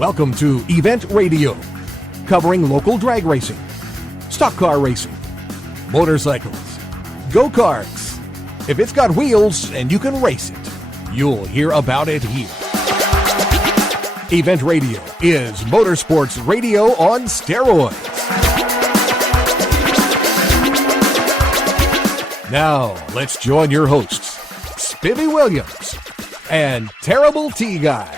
Welcome to Event Radio, covering local drag racing, stock car racing, motorcycles, go-karts. If it's got wheels and you can race it, you'll hear about it here. Event Radio is motorsports radio on steroids. Now, let's join your hosts, Spivvy Williams and Terrible T Guy.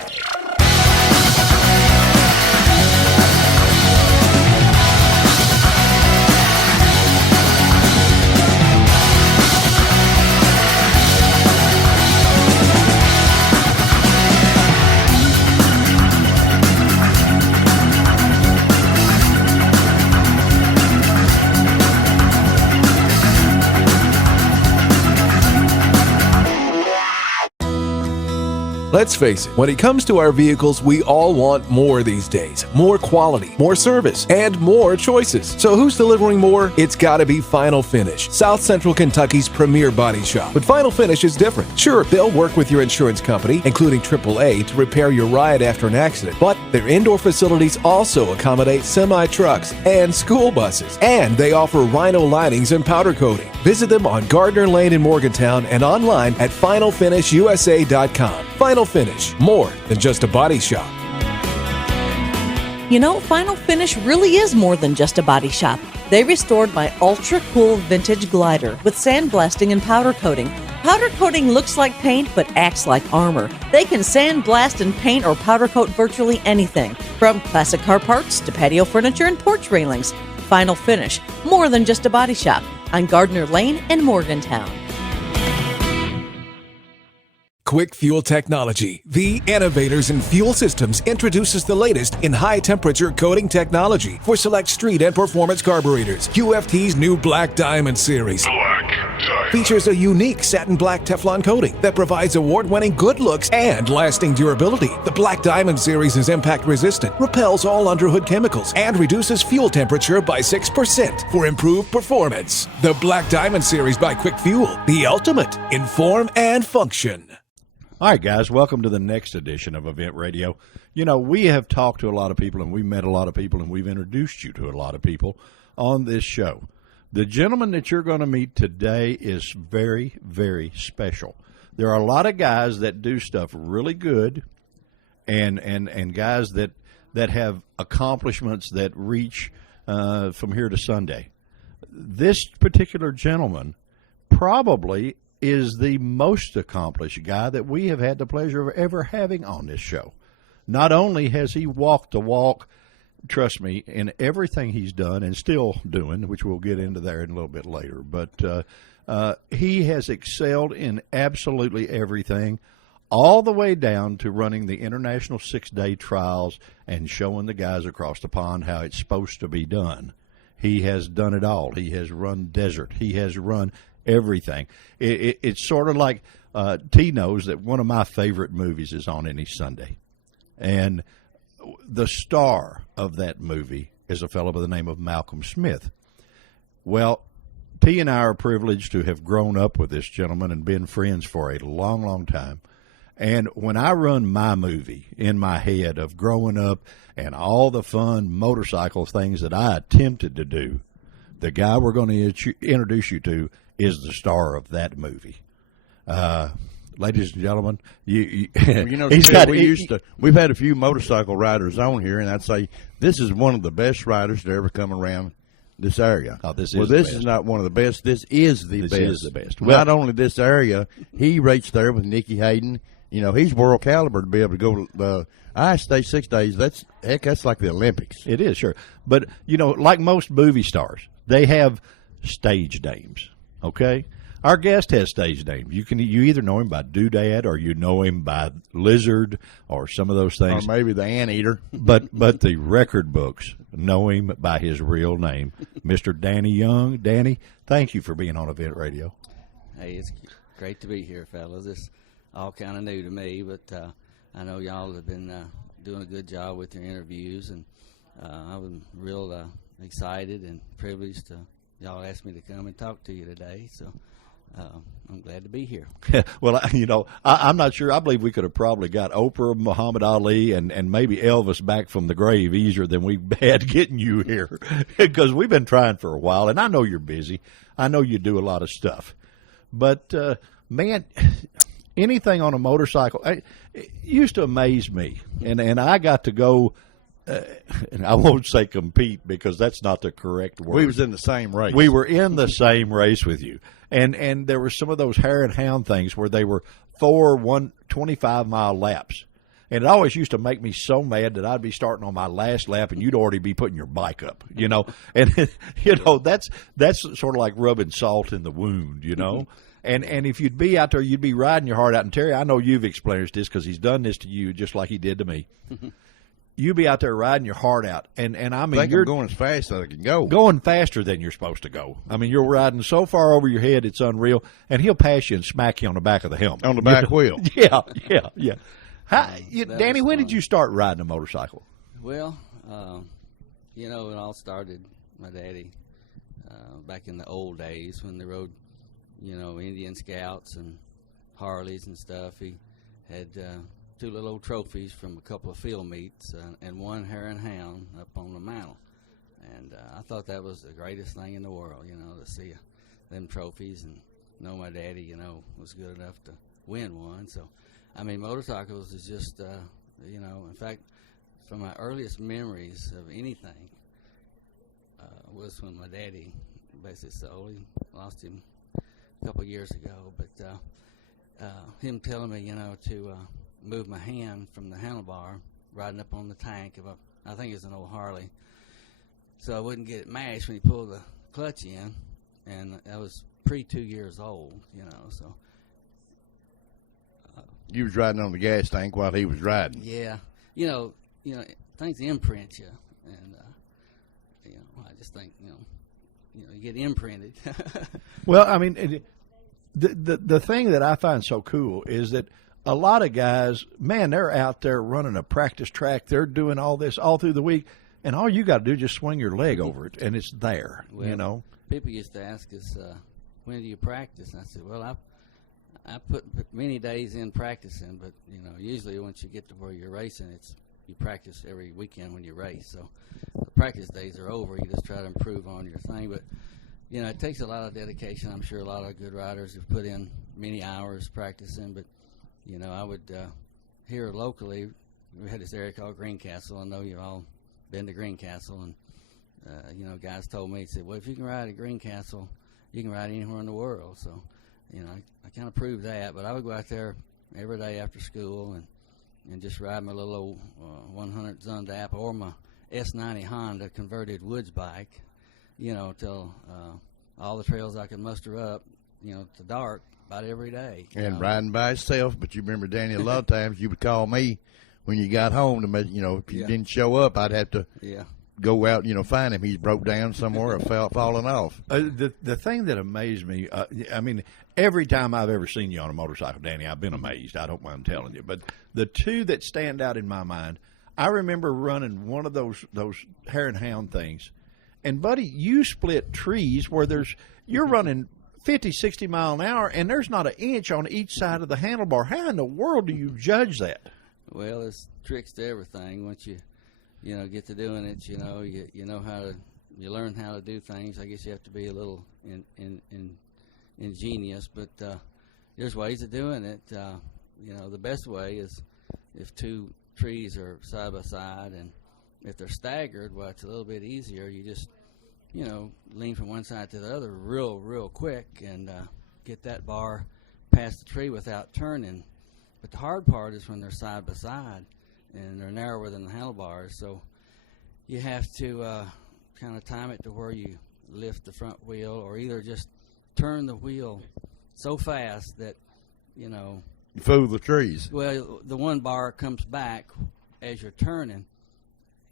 Let's face it, when it comes to our vehicles, we all want more these days. More quality, more service, and more choices. So who's delivering more? It's gotta be Final Finish, South Central Kentucky's premier body shop. But Final Finish is different. Sure, they'll work with your insurance company, including AAA, to repair your ride after an accident. But their indoor facilities also accommodate semi-trucks and school buses. And they offer Rhino linings and powder coating. Visit them on Gardner Lane in Morgantown and online at FinalFinishUSA.com. Final Finish, more than just a body shop. You know, Final Finish really is more than just a body shop. They restored my ultra-cool vintage glider with sandblasting and powder coating. Powder coating looks like paint but acts like armor. They can sandblast and paint or powder coat virtually anything, from classic car parts to patio furniture and porch railings. Final Finish, more than just a body shop, on Gardner Lane in Morgantown. Quick Fuel Technology, the innovators in fuel systems, introduces the latest in high-temperature coating technology for select street and performance carburetors. QFT's new Black Diamond series features a unique satin black Teflon coating that provides award-winning good looks and lasting durability. The Black Diamond series is impact-resistant, repels all underhood chemicals, and reduces fuel temperature by 6% for improved performance. The Black Diamond series by Quick Fuel, the ultimate in form and function. All right, guys, welcome to the next edition of Event Radio. You know, we have talked to a lot of people, and we've met a lot of people, and we've introduced you to a lot of people on this show. The gentleman that you're going to meet today is very, very special. There are a lot of guys that do stuff really good and guys that have accomplishments that reach from here to Sunday. This particular gentleman probably is the most accomplished guy that we have had the pleasure of ever having on this show. Not only has he walked the walk, trust me, in everything he's done and still doing, which we'll get into there in a little bit later, but he has excelled in absolutely everything, all the way down to running the International 6-Day Trials and showing the guys across the pond how it's supposed to be done. He has done it all. He has run desert. He has run everything. It's sort of like T knows that one of my favorite movies is on any Sunday. And the star of that movie is a fellow by the name of Malcolm Smith. Well, T and I are privileged to have grown up with this gentleman and been friends for a long, long time. And when I run my movie in my head of growing up and all the fun motorcycle things that I attempted to do, the guy we're going to introduce you to is the star of that movie. Ladies and gentlemen, you know, we've had a few motorcycle riders on here, and I'd say this is one of the best riders to ever come around this area. Oh, this is not one of the best. This is the best. This is the best. Well, not only this area, he raced there with Nicky Hayden. You know, he's world caliber to be able to go to the I-State 6 days. That's like the Olympics. It is, sure. But, you know, like most movie stars, they have stage names, okay? Our guest has stage names. You either know him by Doodad or you know him by Lizard or some of those things. Or maybe the Anteater. but the record books know him by his real name, Mr. Danny Young. Danny, thank you for being on Event Radio. Hey, it's great to be here, fellas. It's all kind of new to me, but I know y'all have been doing a good job with your interviews, and I was real excited and privileged to y'all asked me to come and talk to you today. So I'm glad to be here. Well, I'm not sure. I believe we could have probably got Oprah, Muhammad Ali, and maybe Elvis back from the grave easier than we've had getting you here, because we've been trying for a while. And I know you're busy. I know you do a lot of stuff. But, man, anything on a motorcycle it used to amaze me. And I got to go, and I won't say compete because that's not the correct word. We was in the same race. We were in the same race with you. And there were some of those hare and hound things where they were 25-mile laps. And it always used to make me so mad that I'd be starting on my last lap and you'd already be putting your bike up, And, that's sort of like rubbing salt in the wound, And if you'd be out there, you'd be riding your heart out. And, Terry, I know you've experienced this because he's done this to you just like he did to me. You be out there riding your heart out, and I mean, you're going as fast as I can go. Going faster than you're supposed to go. I mean, you're riding so far over your head, it's unreal. And he'll pass you and smack you on the back of the helmet. On the back wheel. Yeah. Danny, when did you start riding a motorcycle? Well, it all started, my daddy, back in the old days when they rode, Indian Scouts and Harleys and stuff. He had 2 little old trophies from a couple of field meets and 1 hare and hound up on the mantle. And I thought that was the greatest thing in the world, to see them trophies and know my daddy, was good enough to win one. So, I mean, motorcycles is just, in fact, from my earliest memories of anything was when my daddy basically sold. He lost him a couple of years ago, but him telling me, to move my hand from the handlebar, riding up on the tank of I think it was an old Harley, so I wouldn't get it mashed when he pulled the clutch in, and I was pre-2 years old, so. You was riding on the gas tank while he was riding. Yeah, things imprint you, and I just think you get imprinted. Well, I mean, the thing that I find so cool is that a lot of guys, man, they're out there running a practice track. They're doing all this all through the week, and all you got to do is just swing your leg over it, and it's there. Well, people used to ask us, when do you practice? And I said, well, I put many days in practicing, but usually once you get to where you're racing, you practice every weekend when you race. So the practice days are over. You just try to improve on your thing, but it takes a lot of dedication. I'm sure a lot of good riders have put in many hours practicing, but I would here locally, we had this area called Greencastle. I know you've all been to Greencastle, and guys told me, said, well, if you can ride at Greencastle, you can ride anywhere in the world. So I kind of proved that, but I would go out there every day after school and just ride my little old 100 Zundap or my S90 Honda converted woods bike, till all the trails I could muster up, to dark about every day. And riding by itself, but you remember, Danny, a lot of times you would call me when you got home to make, if you didn't show up, I'd have to go out, find him. He's broke down somewhere or fallen off. The thing that amazed me, I mean, every time I've ever seen you on a motorcycle, Danny, I've been amazed. I don't mind telling you. But the 2 that stand out in my mind, I remember running one of those hare and hound things. And, buddy, you split trees where you're running 50, 60 mile an hour, and there's not an inch on each side of the handlebar. How in the world do you judge that? Well, there's tricks to everything. Once you get to doing it, you know how to, you learn how to do things. I guess you have to be a little ingenious, but there's ways of doing it. The best way is if 2 trees are side by side, and if they're staggered, well, it's a little bit easier. You just, lean from one side to the other real quick and get that bar past the tree without turning. But the hard part is when they're side by side and they're narrower than the handlebars. So you have to kind of time it to where you lift the front wheel, or either just turn the wheel so fast that, you fool the trees. Well, the one bar comes back as you're turning,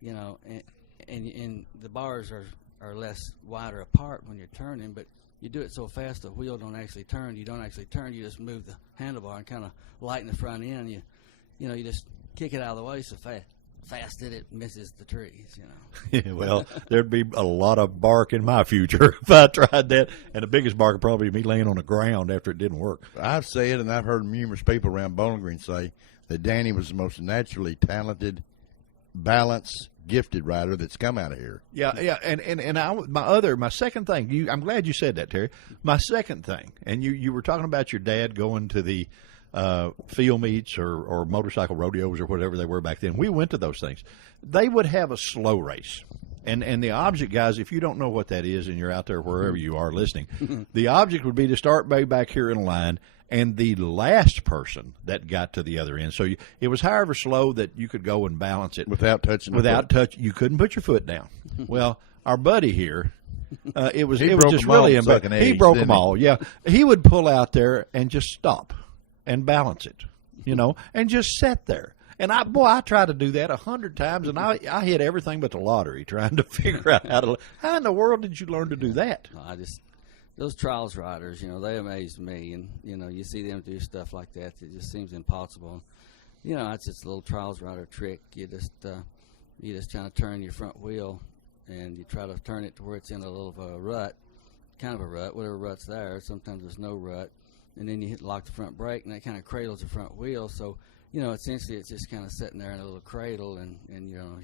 and the bars are less wider apart when you're turning, but you do it so fast the wheel don't actually turn. You don't actually turn. You just move the handlebar and kind of lighten the front end. You just kick it out of the way so fast. fast that it misses the trees, you know. Well, there'd be a lot of bark in my future if I tried that, and the biggest bark would probably be me laying on the ground after it didn't work. I've said, and I've heard numerous people around Bowling Green say that Danny was the most naturally talented, balanced, gifted rider that's come out of here. Yeah, and my second thing. I'm glad you said that, Terry. My second thing, and you were talking about your dad going to the field meets or motorcycle rodeos or whatever they were back then. We went to those things. They would have a slow race. And the object, guys, if you don't know what that is and you're out there wherever you are listening, the object would be to start way back here in a line, and the last person that got to the other end. So it was however slow that you could go and balance it. Without touching you couldn't put your foot down. Well, our buddy here, it was broke just them all really sucking he eggs, broke didn't them he? all. Yeah, he would pull out there and just stop and balance it, and just sit there. And I tried to do that 100 times, and I hit everything but the lottery trying to figure out how in the world did you learn to do that? Those trials riders, they amazed me, and you see them do stuff like that. It just seems impossible. It's just a little trials rider trick. You just trying to turn your front wheel, and you try to turn it to where it's in a little of a rut, kind of a rut, whatever rut's there. Sometimes there's no rut, and then you lock the front brake, and that kind of cradles the front wheel. So essentially it's just kind of sitting there in a little cradle, and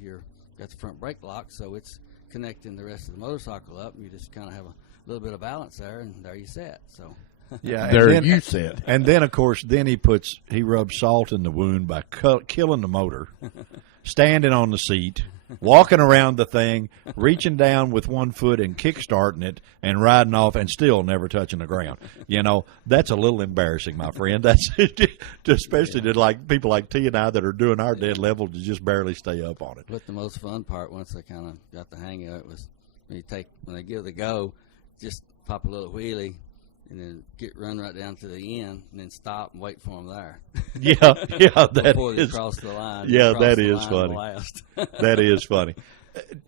you're got the front brake locked, so it's connecting the rest of the motorcycle up, and you just kind of have a little bit of balance there, and there you sit. So yeah, you sit. And then of course he rubs salt in the wound by killing the motor, standing on the seat, walking around the thing, reaching down with one foot and kick-starting it and riding off and still never touching the ground. That's a little embarrassing, my friend. That's especially to like people like T and I that are doing our dead level to just barely stay up on it. But the most fun part, once I kind of got the hang of it, was when they give the go, just pop a little wheelie and then run right down to the end and then stop and wait for them there. Yeah, before they cross the line. Yeah, that is funny. Last. That is funny.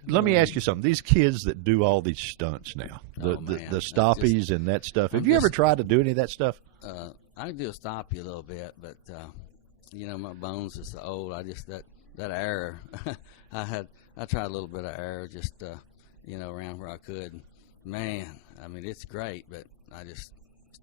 Let me ask you something. These kids that do all these stunts now, the stoppies and that stuff. Have you ever tried to do any of that stuff? I do a stoppie a little bit, but my bones is so old. I just that air. I tried a little bit of air just around where I could. Man, I mean it's great, but it's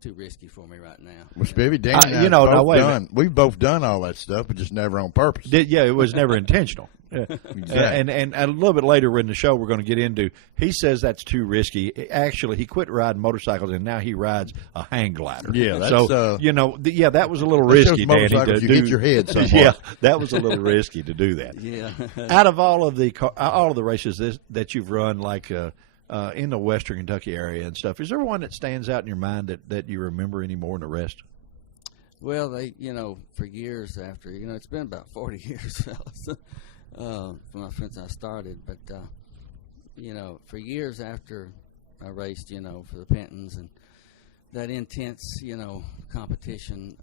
too risky for me right now. Well, Spivvy, Danny and I we've both both done all that stuff, but just never on purpose. It was never intentional. Yeah. Exactly. And a little bit later in the show, we're going to get into. He says that's too risky. Actually, he quit riding motorcycles and now he rides a hang glider. Yeah, that's, that was a little risky, Danny. You hit your head somewhat. Yeah, that was a little risky to do that. Yeah. Out of all of the races that you've run, like in the Western Kentucky area and stuff, is there one that stands out in your mind that you remember any more than the rest? Well, for years after, it's been about 40 years, fellas. Since I started, but for years after I raced, for the Pentons and that intense, competition,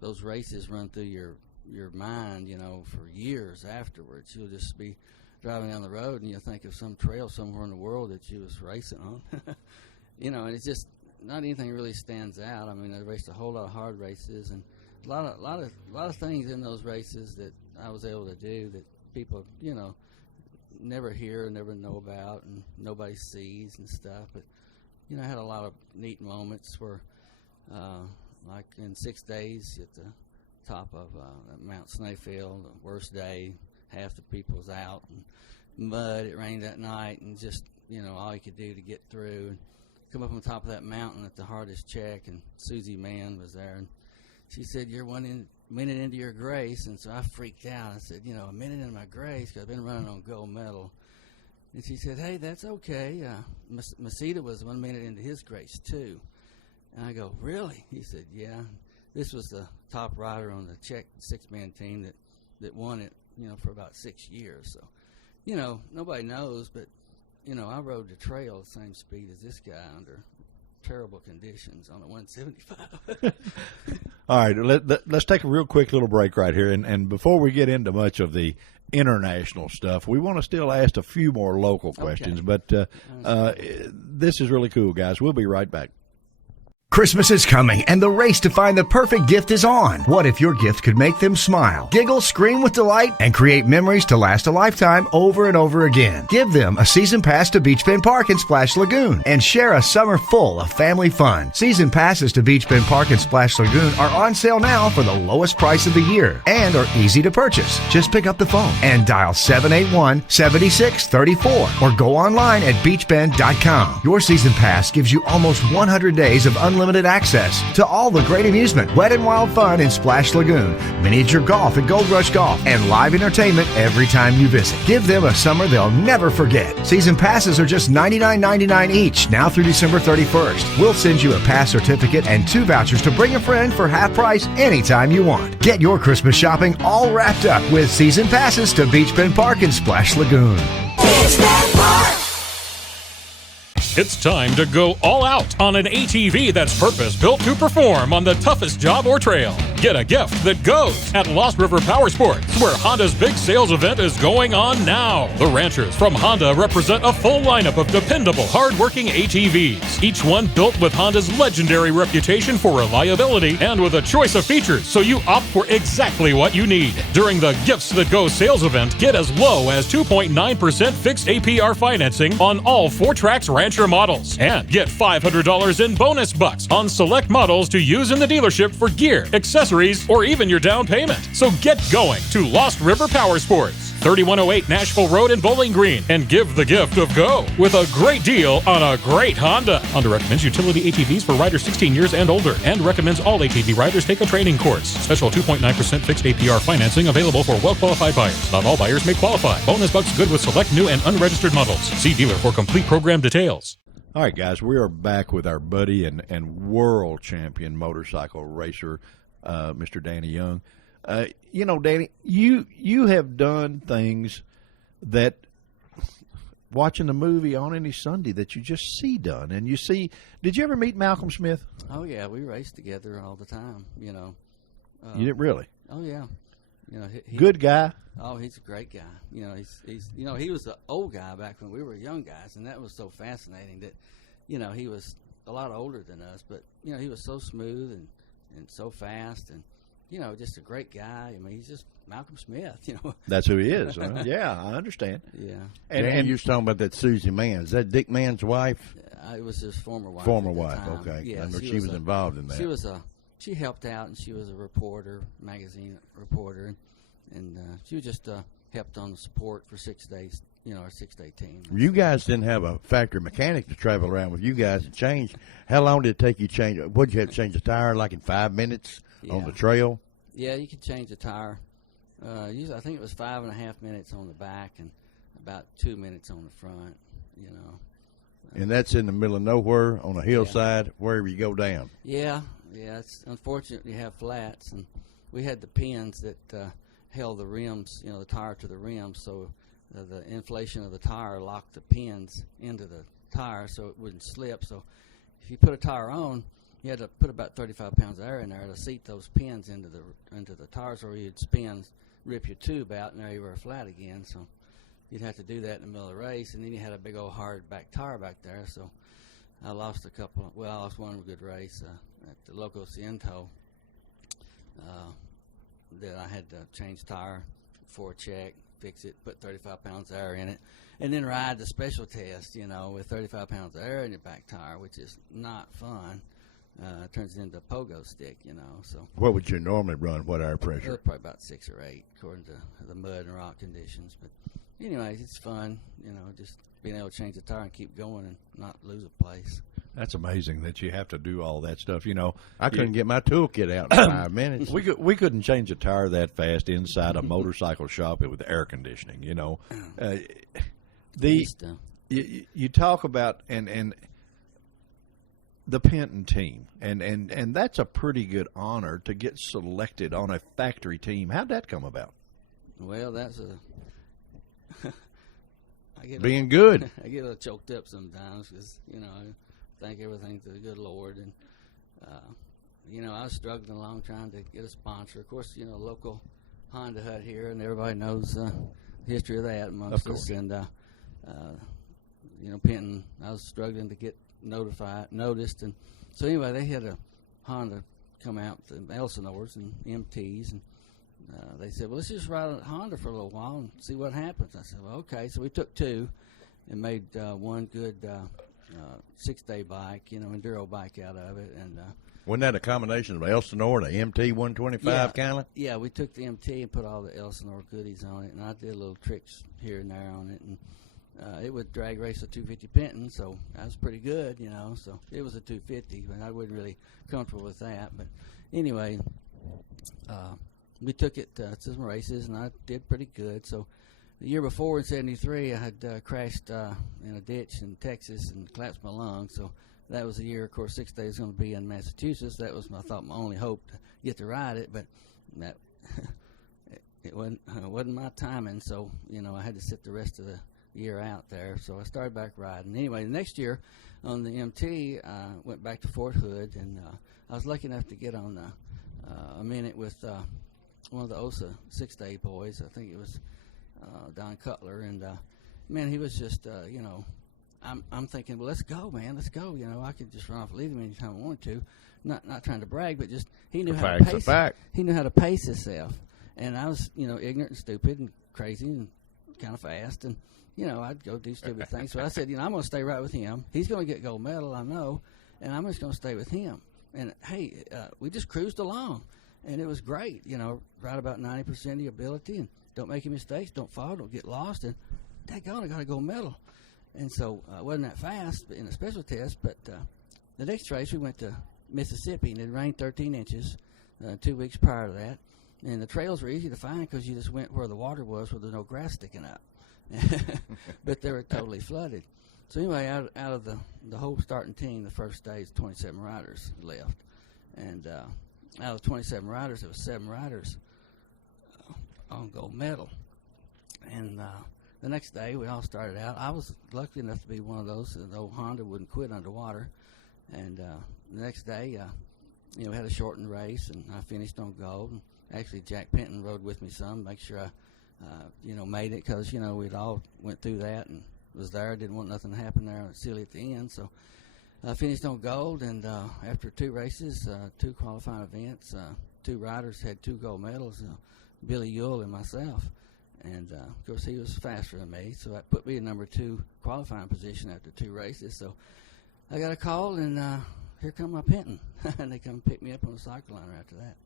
those races run through your mind, for years afterwards. You'll just be driving down the road and you'll think of some trail somewhere in the world that you was racing on, and it's just not anything really stands out. I mean, I raced a whole lot of hard races and a lot of things in those races that I was able to do that people, never hear, never know about, and nobody sees and stuff. But, I had a lot of neat moments where, like in 6 days at the top of Mount Snæfell, the worst day, half the people was out and mud. It rained that night, and just, all you could do to get through and come up on top of that mountain at the hardest check. And Susie Mann was there, and she said, "You're minute into your grace," and so I freaked out. I said, a minute into my grace, because I've been running on gold medal. And she said, "Hey, that's okay. Masita was 1 minute into his grace too." And I go, "Really?" He said, "Yeah. This was the top rider on the Czech 6-man team that won it, for about 6 years." So, nobody knows, but I rode the trail the same speed as this guy under terrible conditions on a 175. All right, let's take a real quick little break right here. And before we get into much of the international stuff, we want to still ask a few more local questions. Okay. But this is really cool, guys. We'll be right back. Christmas is coming, and the race to find the perfect gift is on. What if your gift could make them smile, giggle, scream with delight, and create memories to last a lifetime over and over again? Give them a season pass to Beach Bend Park and Splash Lagoon and share a summer full of family fun. Season passes to Beach Bend Park and Splash Lagoon are on sale now for the lowest price of the year and are easy to purchase. Just pick up the phone and dial 781-7634 or go online at beachbend.com. Your season pass gives you almost 100 days of unlimited access to all the great amusement, wet and wild fun in Splash Lagoon, miniature golf at Gold Rush Golf, and live entertainment every time you visit. Give them a summer they'll never forget. Season passes are just $99.99 each now through December 31st. We'll send you a pass certificate and 2 vouchers to bring a friend for half price anytime you want. Get your Christmas shopping all wrapped up with season passes to Beach Bend Park and Splash Lagoon. Beach Bend Park. It's time to go all out on an ATV that's purpose-built to perform on the toughest job or trail. Get a gift that goes at Lost River Power Sports, where Honda's big sales event is going on now. The ranchers from Honda represent a full lineup of dependable, hard-working ATVs, each one built with Honda's legendary reputation for reliability and with a choice of features, so you opt for exactly what you need. During the Gifts That Go sales event, get as low as 2.9% fixed APR financing on all 4Trax Rancher models, and get $500 in bonus bucks on select models to use in the dealership for gear, accessories, or even your down payment. So get going to Lost River Power Sports, 3108 Nashville Road in Bowling Green, and give the gift of go with a great deal on a great Honda. Honda recommends utility ATVs for riders 16 years and older, and recommends all ATV riders take a training course. Special 2.9% fixed APR financing available for well-qualified buyers. Not all buyers may qualify. Bonus bucks good with select new and unregistered models. See dealer for complete program details. All right, guys, we are back with our buddy and world champion motorcycle racer, Mr. Danny Young. Danny, you have done things that watching the movie on any Sunday that you just see done. And you see, did you ever meet Malcolm Smith? Oh, yeah, we race together all the time, You didn't really? Oh, yeah. Good guy. Oh, he's a great guy. He's he was the old guy back when we were young guys, and that was so fascinating that, he was a lot older than us, but, he was so smooth and so fast and, just a great guy. I mean, he's just Malcolm Smith, That's who he is. Yeah, I understand. Yeah. And you was talking about that Susie Mann. Is that Dick Mann's wife? It was his former wife. Former wife, time. okay. Yeah, I know she was involved in that. She helped out, and she was a reporter, magazine reporter, and she was just helped on the support for 6 days, our 6-day team. You guys didn't have a factory mechanic to travel around with you guys and change. How long did it take you to change? Would you have to change the tire like in 5 minutes on the trail? Yeah, you could change the tire. Usually, I think it was 5.5 minutes on the back and about 2 minutes on the front, And that's in the middle of nowhere on a hillside, wherever you go down. Yeah, it's unfortunate you have flats, and we had the pins that held the rims, the tire to the rims, so the inflation of the tire locked the pins into the tire so it wouldn't slip. So if you put a tire on, you had to put about 35 pounds of air in there to seat those pins into the tires, or you'd spin, rip your tube out, and there you were flat again. So you'd have to do that in the middle of the race, and then you had a big old hard back tire back there. So I lost I lost one good race at the Loco Ciento. That I had to change tire before a check, fix it, put 35 pounds of air in it, and then ride the special test, with 35 pounds of air in your back tire, which is not fun. It turns into a pogo stick, So What would you normally run? What air pressure? Probably about 6 or 8, according to the mud and rock conditions. But anyways, it's fun, just being able to change the tire and keep going and not lose a place. That's amazing that you have to do all that stuff. I couldn't get my toolkit out in 5 minutes. We couldn't change a tire that fast inside a motorcycle shop with air conditioning. You talk about and the Penton team, and that's a pretty good honor to get selected on a factory team. How'd that come about? Well, that's being good. I get a little choked up sometimes because I thank everything to the good Lord, and I was struggling along trying to get a sponsor. Of course, local Honda Hut here, and everybody knows the history of that amongst us. And Penton, I was struggling to get noticed, and so anyway, they had a Honda come out, the Elsinores and MTs, and they said, well, let's just ride a Honda for a little while and see what happens. I said, well, okay. So we took two and made one good 6-day bike, enduro bike out of it. And wasn't that a combination of Elsinore and the MT 125 kind of? Yeah, we took the MT and put all the Elsinore goodies on it, and I did little tricks here and there on it. And it would drag race a 250 Penton, so that was pretty good, So it was a 250, but I wasn't really comfortable with that. But anyway, we took it to some races, and I did pretty good. So the year before in '73, I had crashed in a ditch in Texas and collapsed my lung. So that was the year, of course, 6 days going to be in Massachusetts. That was, I thought, my only hope to get to ride it, but that it wasn't my timing. So, I had to sit the rest of the year out there. So I started back riding. Anyway, the next year on the MT, I went back to Fort Hood, and I was lucky enough to get on a minute with one of the OSA 6-day boys. I think it was Don Cutler, and man, he was just I'm thinking, well, let's go, man, let's go. I could just run off and leave him anytime I wanted to. Not trying to brag, but just he knew how to pace. He knew how to pace himself, and I was ignorant and stupid and crazy and kind of fast, and I'd go do stupid things. So I said, I'm going to stay right with him. He's going to get gold medal, I know, and I'm just going to stay with him. And hey, we just cruised along. And it was great, right about 90% of your ability, and don't make any mistakes, don't fall, don't get lost, and daggone, I got a gold medal. And so I wasn't that fast in a special test, but the next race we went to Mississippi, and it rained 13 inches 2 weeks prior to that. And the trails were easy to find because you just went where the water was where there's no grass sticking up. But they were totally flooded. So anyway, out of the whole starting team, the first day, 27 riders left. And out of 27 riders, there was 7 riders on gold medal. And the next day, we all started out. I was lucky enough to be one of those. The old Honda wouldn't quit underwater. And the next day, we had a shortened race, and I finished on gold. And actually, Jack Penton rode with me some, make sure I, made it, because, we'd all went through that and was there. Didn't want nothing to happen there silly at the end. So I finished on gold, and after 2 races, 2 qualifying events, 2 riders had 2 gold medals, Billy Ewell and myself. And, of course, he was faster than me, so that put me in number 2 qualifying position after 2 races. So I got a call, and here come my Penton. And they come pick me up on the cycle liner after that.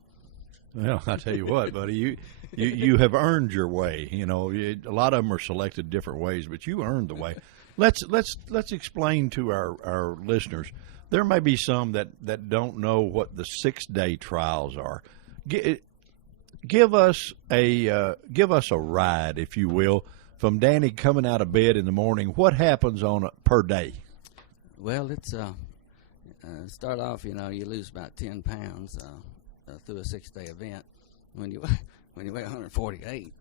Well, I tell you what, buddy, you have earned your way. A lot of them are selected different ways, but you earned the way. Let's explain to our listeners. There may be some that don't know what the 6-day trials are. Give us a ride, if you will, from Danny coming out of bed in the morning. What happens per day? Well, it's start off. You lose about 10 pounds through a 6-day event. When you weigh 148,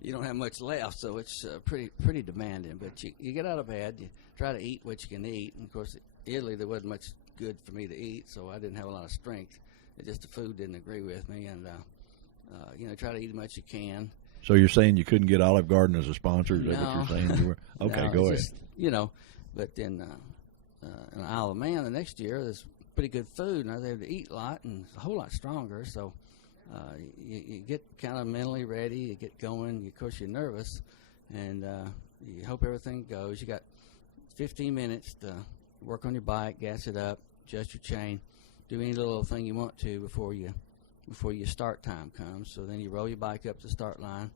you don't have much left, so it's pretty demanding. But you get out of bed, you try to eat what you can eat. And of course, Italy there wasn't much good for me to eat, so I didn't have a lot of strength. Just the food didn't agree with me, and try to eat as much as you can. So you're saying you couldn't get Olive Garden as a sponsor? Is that No. what you're saying? You were? Okay, No, go ahead. just, but then in Isle of Man the next year, there's pretty good food, and I was able to eat a lot and a whole lot stronger. So you get kind of mentally ready, you get going. Of course, you're nervous, and you hope everything goes. You got 15 minutes to work on your bike, gas it up, adjust your chain, do any little thing you want to before your start time comes. So then you roll your bike up to the start line.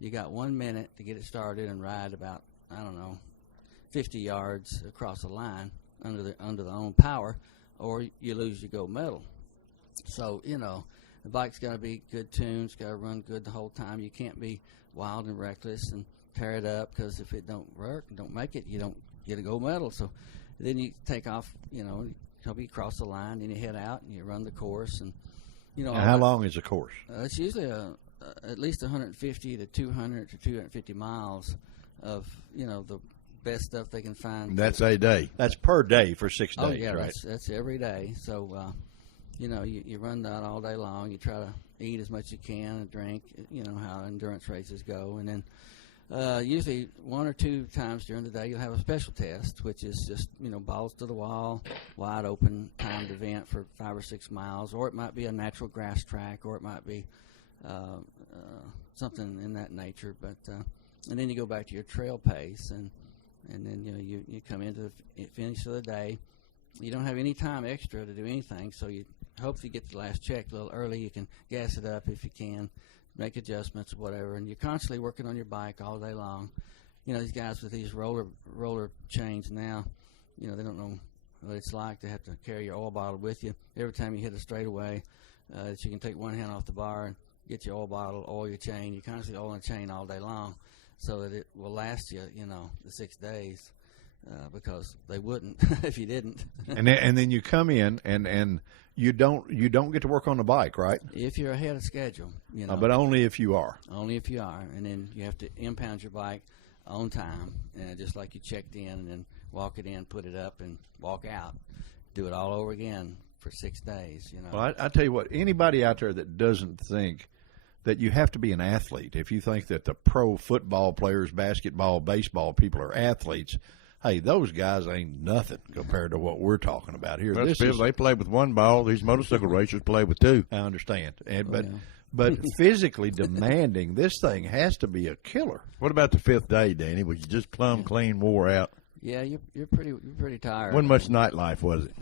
You got 1 minute to get it started and ride about, 50 yards across the line under the own power, or you lose your gold medal. So, the bike's got to be good tuned. It's got to run good the whole time. You can't be wild and reckless and tear it up, because if it don't work, don't make it, you don't get a gold medal. So then you take off, you cross the line, then you head out and you run the course. And, Now, how long is the course? It's usually at least 150 to 200 to 250 miles of, the best stuff they can find. That's a day. That's per day for 6 days, oh, yeah, right? That's every day. So, you run that all day long. You try to eat as much as you can and drink, how endurance races go. And then Usually 1 or 2 times during the day you'll have a special test, which is just, balls to the wall, wide open, timed event for 5 or 6 miles, or it might be a natural grass track, or it might be something in that nature. But and then you go back to your trail pace, and then you come into the finish of the day. You don't have any time extra to do anything, so you hopefully get the last check a little early. You can gas it up if you can, make adjustments or whatever, and you're constantly working on your bike all day long. These guys with these roller chains now, they don't know what it's like to have to carry your oil bottle with you every time you hit a straightaway, that you can take one hand off the bar and get your oil bottle, oil your chain. You're constantly oiling the chain all day long so that it will last you, the 6 days, because they wouldn't if you didn't. and then you come in and you don't get to work on the bike, right? If you're ahead of schedule, but only if you are. Only if you are, and then you have to impound your bike on time, just like you checked in, and then walk it in, put it up, and walk out. Do it all over again for 6 days. Well, I tell you what, anybody out there that doesn't think that you have to be an athlete, if you think that the pro football players, basketball, baseball people are athletes, hey, those guys ain't nothing compared to what we're talking about here. They play with 1 ball. These motorcycle racers play with 2. I understand, but physically demanding, this thing has to be a killer. What about the 5th day, Danny? Was you just plumb clean wore out? Yeah, you're pretty tired. Wasn't much nightlife, was it?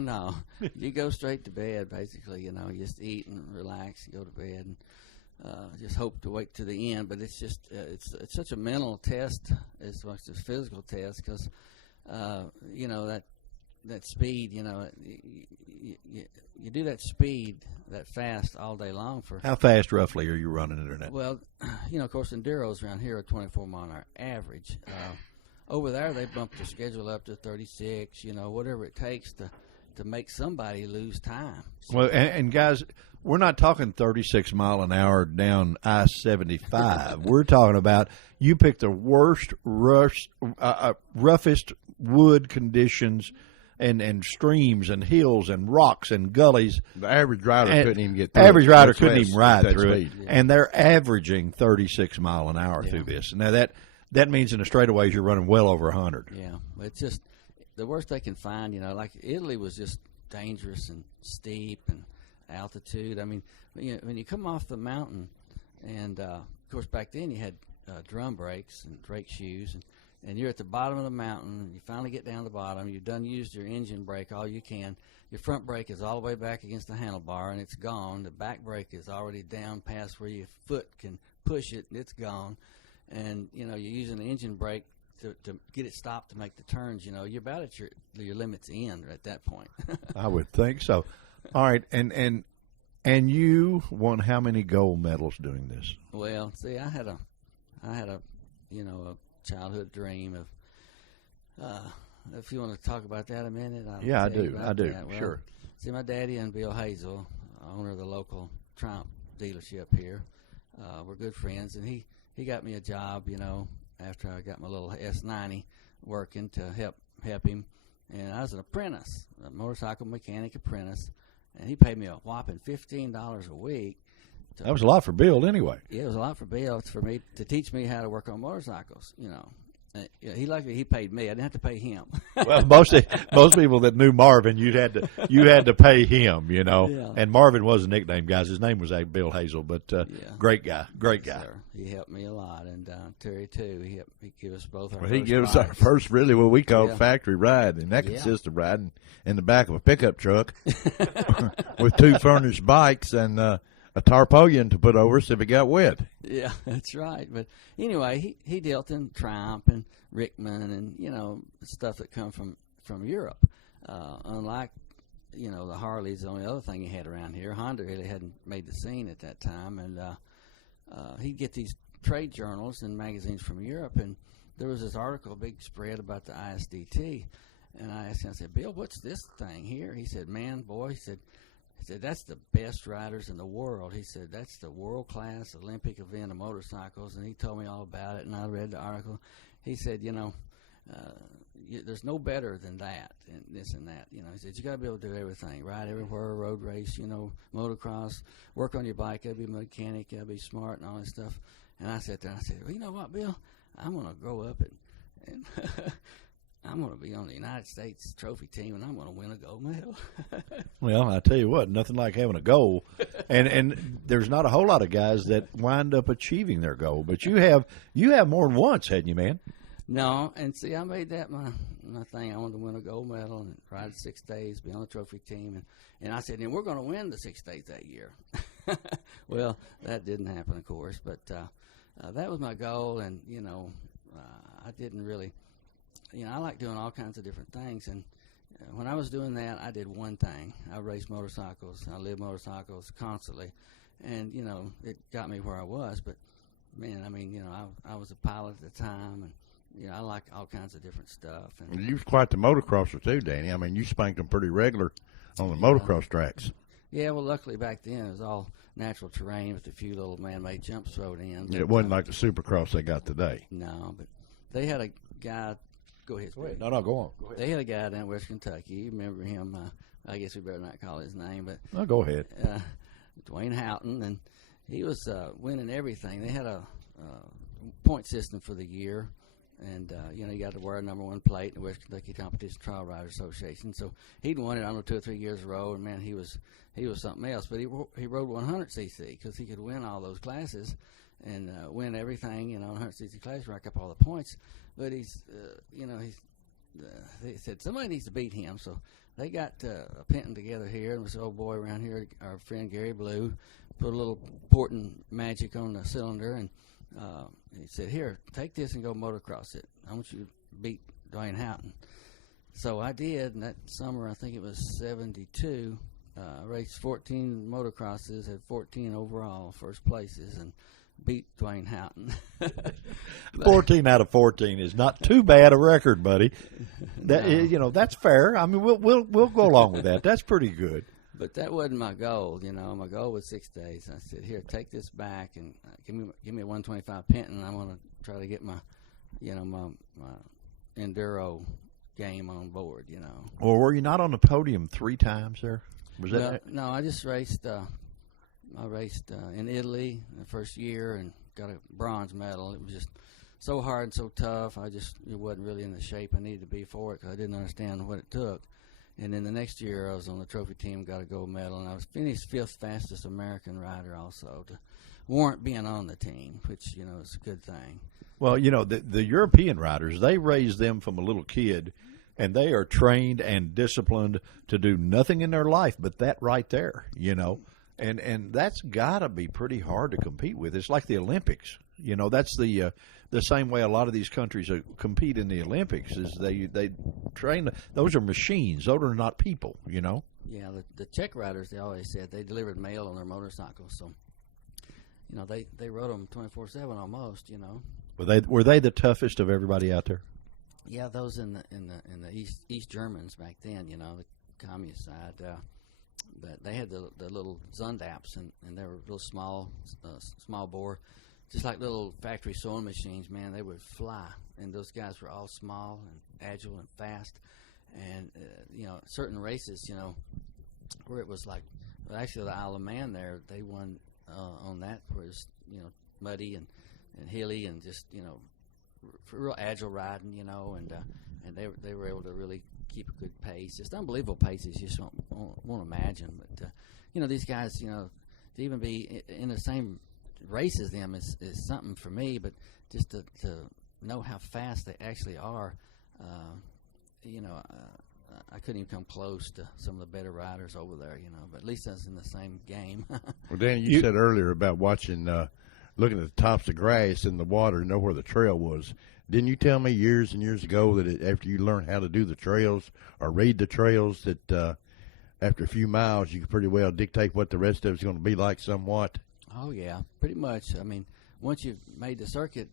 No. You go straight to bed, basically. You just eat and relax, and go to bed, and just hope to wait to the end. But it's just it's such a mental test as much as a physical test, because that speed. You do that speed that fast all day long for. How fast roughly are you running internet? Well, of course, enduros around here are 24 mile an hour average. Over there, they bump the schedule up to 36. Whatever it takes to make somebody lose time. So, well, and guys, we're not talking 36 mile an hour down I-75. We're talking about you pick the worst, roughest wood conditions and streams and hills and rocks and gullies. The average rider couldn't even get through it. Average rider couldn't even ride through it. Yeah. And they're averaging 36 mile an hour through this. Now, that means in the straightaways you're running well over 100. Yeah, it's just the worst they can find. Like Italy was just dangerous and steep and altitude. I mean, when you come off the mountain, and of course back then you had drum brakes and brake shoes, and you're at the bottom of the mountain, and you finally get down to the bottom. You've used your engine brake all you can. Your front brake is all the way back against the handlebar, and it's gone. The back brake is already down past where your foot can push it, and it's gone. And you're using the engine brake to get it stopped to make the turns. You're about at your limit's end at that point. I would think so. All right, and you won how many gold medals doing this? Well, see, I had a childhood dream of. If you want to talk about that a minute, I do. Well, sure. See, my daddy and Bill Hazel, owner of the local Triumph dealership here, we're good friends, and he got me a job, after I got my little S90 working to help him. And I was an apprentice, a motorcycle mechanic apprentice, and he paid me a whopping $15 a week. That was a lot for Bill anyway. Yeah, it was a lot for Bill to teach me how to work on motorcycles, He paid me. I didn't have to pay him. Well, most people that knew Marvin, you had to pay him, Yeah. And Marvin was a nickname, guys. His name was Bill Hazel, but great guy. Sir. He helped me a lot, and Terry too. He gave us both our. Well, first he gave us bikes. our first, really, what we call factory ride, and that consists of riding in the back of a pickup truck with 2 furnished bikes and a tarpaulin to put over us if it got wet. Yeah, that's right. But anyway, he dealt in Triumph and Rickman and stuff that come from Europe. Unlike the Harleys, the only other thing he had around here. Honda really hadn't made the scene at that time, and he'd get these trade journals and magazines from Europe, and there was this article, a big spread about the ISDT, and I asked him, I said, Bill, what's this thing here? He said, man, boy, he said, that's the best riders in the world. He said, that's the world-class Olympic event of motorcycles, and he told me all about it, and I read the article. He said, there's no better than that and this and that. You know, he said you got to be able to do everything, ride everywhere, road race, you know, motocross, work on your bike, got to be a mechanic, got to be smart and all this stuff. And I sat there and I said, well, you know what, Bill, I'm going to grow up and I'm going to be on the United States trophy team, and I'm going to win a gold medal. Well, I tell you what, nothing like having a goal, and there's not a whole lot of guys that wind up achieving their goal. But you have more than once, hadn't you, man? No, and see, I made that my thing. I wanted to win a gold medal and ride 6 days, be on the trophy team, and I said, and we're going to win the 6 days that year. Well, that didn't happen, of course, but that was my goal, and you know, I didn't really. You know, I like doing all kinds of different things, and when I was doing that, I did one thing. I raced motorcycles. I lived motorcycles constantly, and, you know, it got me where I was. But, man, I mean, you know, I was a pilot at the time, and, you know, I like all kinds of different stuff. And you was quite the motocrosser, too, Danny. I mean, you spanked them pretty regular on the motocross tracks. Yeah, well, luckily back then it was all natural terrain with a few little man-made jumps thrown in. It wasn't like the Supercross they got today. No, but they had a guy. Go ahead. No, go on. Go ahead. They had a guy down in West Kentucky. You remember him? I guess we better not call his name, but No, go ahead. Dwayne Houghton, and he was winning everything. They had a point system for the year, and you know, you got to wear a number 1 plate in the West Kentucky Competition Trial Rider Association. So he'd won it, I don't know, 2 or 3 years in a row, and man, he was something else. But he rode 100cc because he could win all those classes and win everything, you know, 100cc class, rack up all the points. But he's, you know, they said somebody needs to beat him. So they got a Penton together here, and this old boy around here, our friend Gary Blue, put a little Porton magic on the cylinder, and he said, here, take this and go motocross it. I want you to beat Dwayne Houghton. So I did, and that summer, I think it was 72, raced 14 motocrosses, had 14 overall first places, and beat Dwayne Houghton. 14 out of 14 is not too bad a record, buddy. That you know, that's fair. I mean, we'll go along with that. That's pretty good. But that wasn't my goal. You know, my goal was 6 days. I said, here, take this back and give me a 125 Penton. I'm going to try to get my, you know, my enduro game on board. You know. Or were you not on the podium 3 times there? Was that? No, I just raced. I raced in Italy the first year and got a bronze medal. It was just so hard and so tough. It wasn't really in the shape I needed to be for it because I didn't understand what it took. And then the next year I was on the trophy team, got a gold medal, and I was finished 5th fastest American rider also to warrant being on the team, which, you know, is a good thing. Well, you know, the European riders, they raise them from a little kid, and they are trained and disciplined to do nothing in their life but that right there, you know. And that's got to be pretty hard to compete with. It's like the Olympics. You know, that's the same way a lot of these countries compete in the Olympics is they train. Those are machines. Those are not people, you know. Yeah, the Czech riders, they always said they delivered mail on their motorcycles. So, you know, they rode them 24/7 almost, you know. Were they the toughest of everybody out there? Yeah, those in the East Germans back then, you know, the communist side. But they had the little Zundaps, and they were real small bore, just like little factory sewing machines. Man, they would fly, and those guys were all small and agile and fast. And you know, certain races, you know, where it was like, well, actually the Isle of Man there, they won on that, where it was, you know, muddy and hilly and just, you know, real agile riding, you know, and they were able to really keep a good pace, just unbelievable paces you just won't imagine. But you know, these guys, you know, to even be in the same race as them is something for me. But just to know how fast they actually are, you know, I couldn't even come close to some of the better riders over there, you know. But at least I was in the same game. Well, Danny, you said earlier about watching, looking at the tops of grass in the water and know where the trail was. Didn't you tell me years and years ago that after you learn how to do the trails or read the trails, that after a few miles you could pretty well dictate what the rest of it's going to be like somewhat? Oh, yeah, pretty much. I mean, once you've made the circuit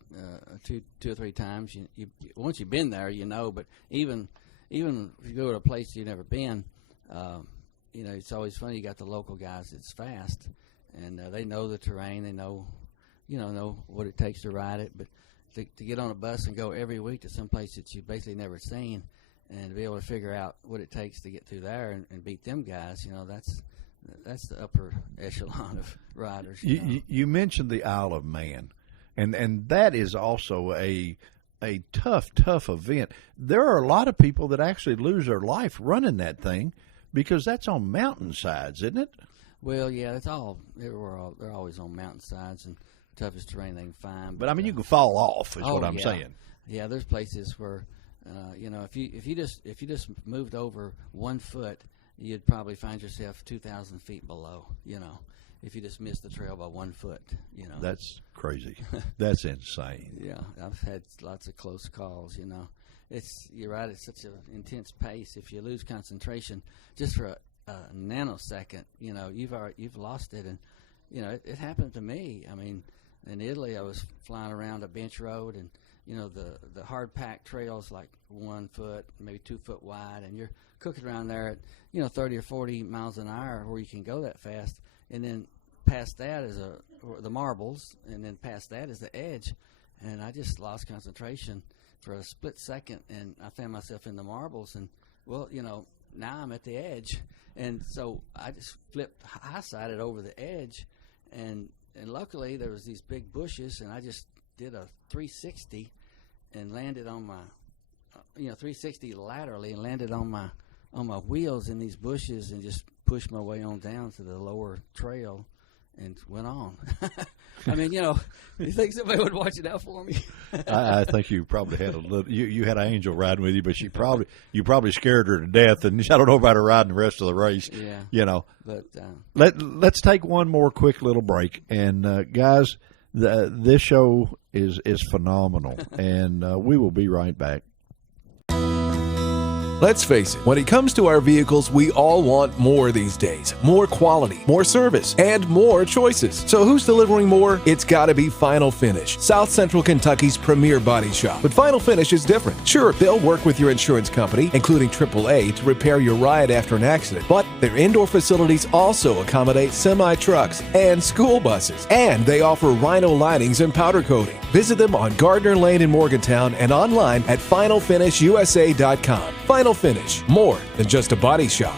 two or three times, you once you've been there, you know. But even if you go to a place you've never been, you know, it's always funny. You got the local guys that's fast, and they know the terrain. They know, you know what it takes to ride it. But to get on a bus and go every week to some place that you've basically never seen, and to be able to figure out what it takes to get through there and beat them guys, that's the upper echelon of riders. You mentioned the Isle of Man, and that is also a tough event. There are a lot of people that actually lose their life running that thing because that's on mountainsides, isn't it? Well, yeah, they're always on mountainsides and toughest terrain they can find. But I mean, you can fall off, is what I'm yeah. saying. Yeah, there's places where, if you just moved over 1 foot, you'd probably find yourself 2,000 feet below. If you just missed the trail by 1 foot. That's crazy. That's insane. Yeah, I've had lots of close calls. You're right. It's such an intense pace. If you lose concentration just for a nanosecond, you've lost it. And it happened to me. I mean, in Italy, I was flying around a bench road, and the hard packed trails like 1 foot, maybe 2 foot wide, and you're cooking around there at 30 or 40 miles an hour where you can go that fast, and then past that is the marbles, and then past that is the edge, and I just lost concentration for a split second, and I found myself in the marbles, and now I'm at the edge, and so I just flipped high-sided over the edge, and luckily there was these big bushes, and I just did a 360 and landed on my 360 laterally and landed on my wheels in these bushes and just pushed my way on down to the lower trail and went on. I mean, you think somebody would watch it out for me? I think you probably had a little. You had an angel riding with you, but you probably scared her to death, and I don't know about her riding the rest of the race. Yeah. But let's take one more quick little break, and guys, this show is phenomenal, and we will be right back. Let's face it, when it comes to our vehicles, we all want more these days. More quality, more service, and more choices. So who's delivering more? It's gotta be Final Finish, South Central Kentucky's premier body shop. But Final Finish is different. Sure, they'll work with your insurance company, including AAA, to repair your ride after an accident. But their indoor facilities also accommodate semi-trucks and school buses. And they offer Rhino linings and powder coating. Visit them on Gardner Lane in Morgantown and online at finalfinishusa.com. Final Finish, more than just a body shop.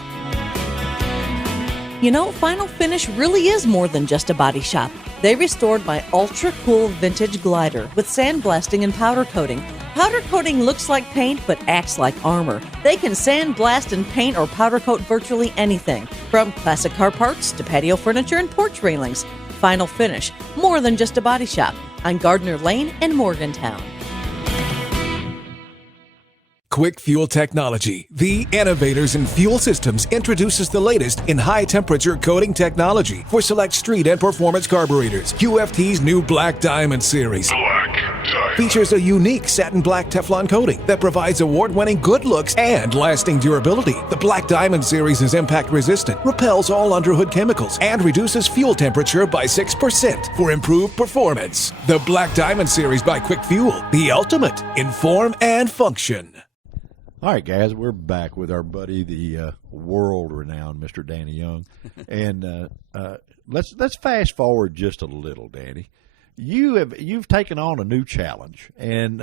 Final Finish really is more than just a body shop. They restored my ultra cool vintage glider with sandblasting and powder coating. Powder coating looks like paint but acts like armor. They can sandblast and paint or powder coat virtually anything, from classic car parts to patio furniture and porch railings. Final Finish, more than just a body shop, on Gardner Lane in Morgantown. Quick Fuel Technology, the innovators in fuel systems, introduces the latest in high-temperature coating technology for select street and performance carburetors. QFT's new Black Diamond series features a unique satin black Teflon coating that provides award-winning good looks and lasting durability. The Black Diamond series is impact-resistant, repels all underhood chemicals, and reduces fuel temperature by 6% for improved performance. The Black Diamond series by Quick Fuel, the ultimate in form and function. All right, guys, we're back with our buddy, the world-renowned Mr. Danny Young, and let's fast forward just a little, Danny. You've taken on a new challenge, and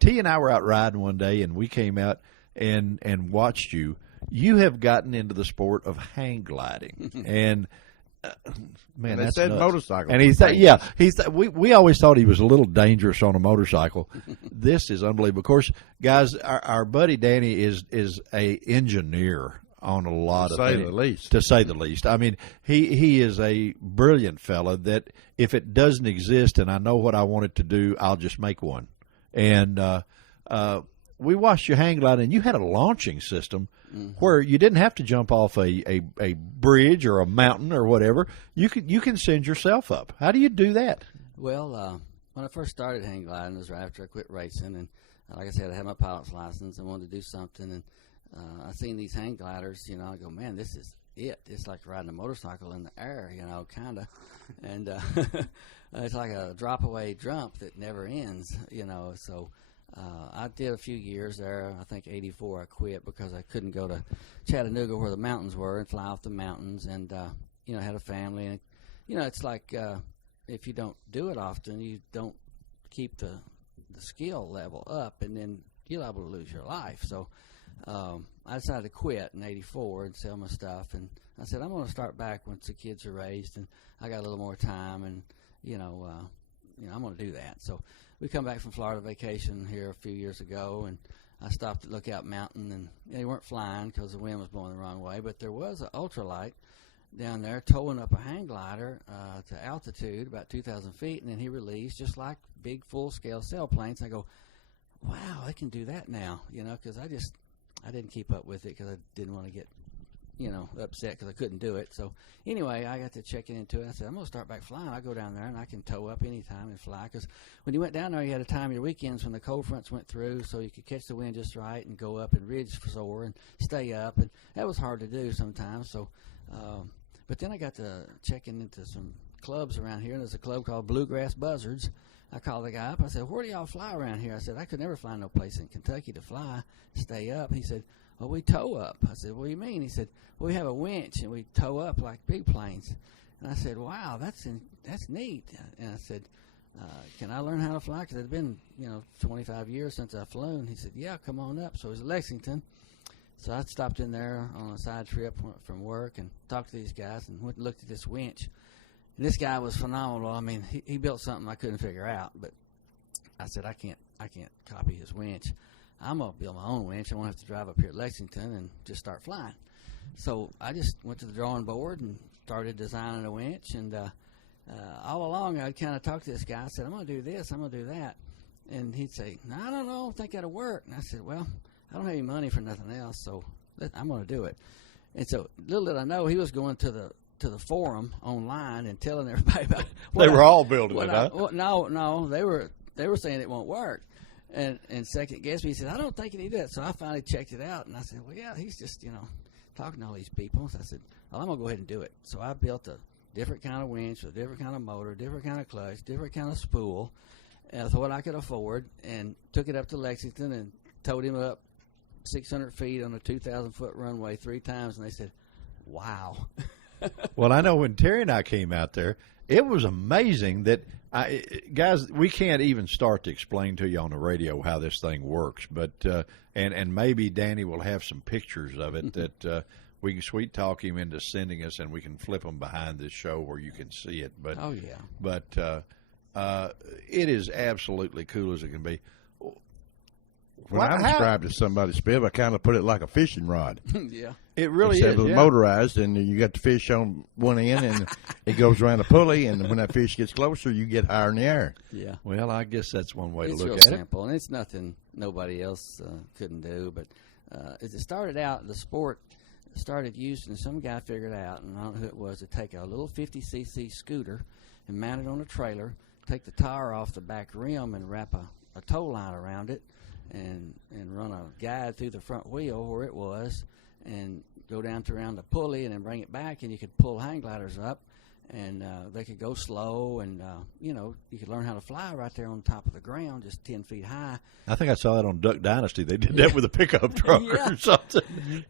T and I were out riding one day, and we came out and watched you. You have gotten into the sport of hang gliding, and man, and that's said nuts. Motorcycle. And we always thought he was a little dangerous on a motorcycle. This is unbelievable. Of course, guys, our buddy Danny is a engineer on a lot of things, to say the least. I mean, he is a brilliant fella that if it doesn't exist and I know what I want it to do, I'll just make one. And we watched you hang glide, and you had a launching system where you didn't have to jump off a bridge or a mountain or whatever. You can send yourself up. How do you do that? Well, when I first started hang gliding, it was right after I quit racing, and like I said, I had my pilot's license. I wanted to do something, and I seen these hang gliders. I go, man, this is it. It's like riding a motorcycle in the air, kind of, and it's like a drop away jump that never ends, So I did a few years there. I think '84 I quit because I couldn't go to Chattanooga where the mountains were and fly off the mountains, and had a family, and it's like if you don't do it often, you don't keep the skill level up, and then you're liable to lose your life. So I decided to quit in '84 and sell my stuff, and I said I'm going to start back once the kids are raised and I got a little more time, and I'm going to do that. So we come back from Florida vacation here a few years ago, and I stopped at Lookout Mountain, and they weren't flying because the wind was blowing the wrong way, but there was an ultralight down there towing up a hang glider to altitude about 2,000 feet, and then he released just like big full-scale sailplanes. I go, wow, I can do that now, because I didn't keep up with it because I didn't want to get, upset because I couldn't do it. So anyway, I got to checking into it. I said, I'm going to start back flying. I go down there and I can tow up anytime and fly, because when you went down there, you had to time your weekends when the cold fronts went through so you could catch the wind just right and go up and ridge soar and stay up, and that was hard to do sometimes. So but then I got to checking into some clubs around here, and there's a club called Bluegrass Buzzards. I called the guy up. I said, where do y'all fly around here? I said, I could never find no place in Kentucky to fly, stay up. He said, well, we tow up. I said, what do you mean? He said, well, we have a winch, and we tow up like big planes. And I said, wow, that's neat. And I said, can I learn how to fly? Because it had been, 25 years since I've flown. He said, yeah, come on up. So it was Lexington. So I stopped in there on a side trip from work and talked to these guys and went and looked at this winch. And this guy was phenomenal. I mean, he built something I couldn't figure out. But I said, I can't copy his winch. I'm going to build my own winch. I won't have to drive up here at Lexington and just start flying. So I just went to the drawing board and started designing a winch. And all along, I'd kind of talk to this guy. I said, I'm going to do this, I'm going to do that. And he'd say, no, I don't know, I think that'll work. And I said, well, I don't have any money for nothing else, so I'm going to do it. And so little did I know, he was going to the forum online and telling everybody about it. They were all building it, huh? No, they were saying it won't work. And second guess me, he said, I don't think he did it. So I finally checked it out, and I said, well, yeah, he's just, talking to all these people. So I said, well, I'm going to go ahead and do it. So I built a different kind of winch, a different kind of motor, different kind of clutch, different kind of spool, as what I could afford, and took it up to Lexington and towed him up 600 feet on a 2,000-foot runway 3 times, and they said, wow. Well, I know when Terry and I came out there, it was amazing that, guys, we can't even start to explain to you on the radio how this thing works, but and maybe Danny will have some pictures of it that we can sweet talk him into sending us, and we can flip them behind this show where you can see it. But oh yeah, but it is absolutely cool as it can be. When I described it to somebody, Spiv, I kind of put it like a fishing rod. Yeah. It really Except is. it was motorized, and you got the fish on one end, and it goes around a pulley, and when that fish gets closer, you get higher in the air. Yeah. Well, I guess that's one way to It's look real at simple, and it's nothing nobody else couldn't do. But as it started out, the sport started using, some guy figured out, and I don't know who it was, to take a little 50cc scooter and mount it on a trailer, take the tire off the back rim, and wrap a tow line around it, and run a guide through the front wheel where it was, and go down to around the pulley and then bring it back, and you could pull hang gliders up, and they could go slow, and you could learn how to fly right there on top of the ground, just 10 feet high. I think I saw that on Duck Dynasty. They did that with a pickup truck or something.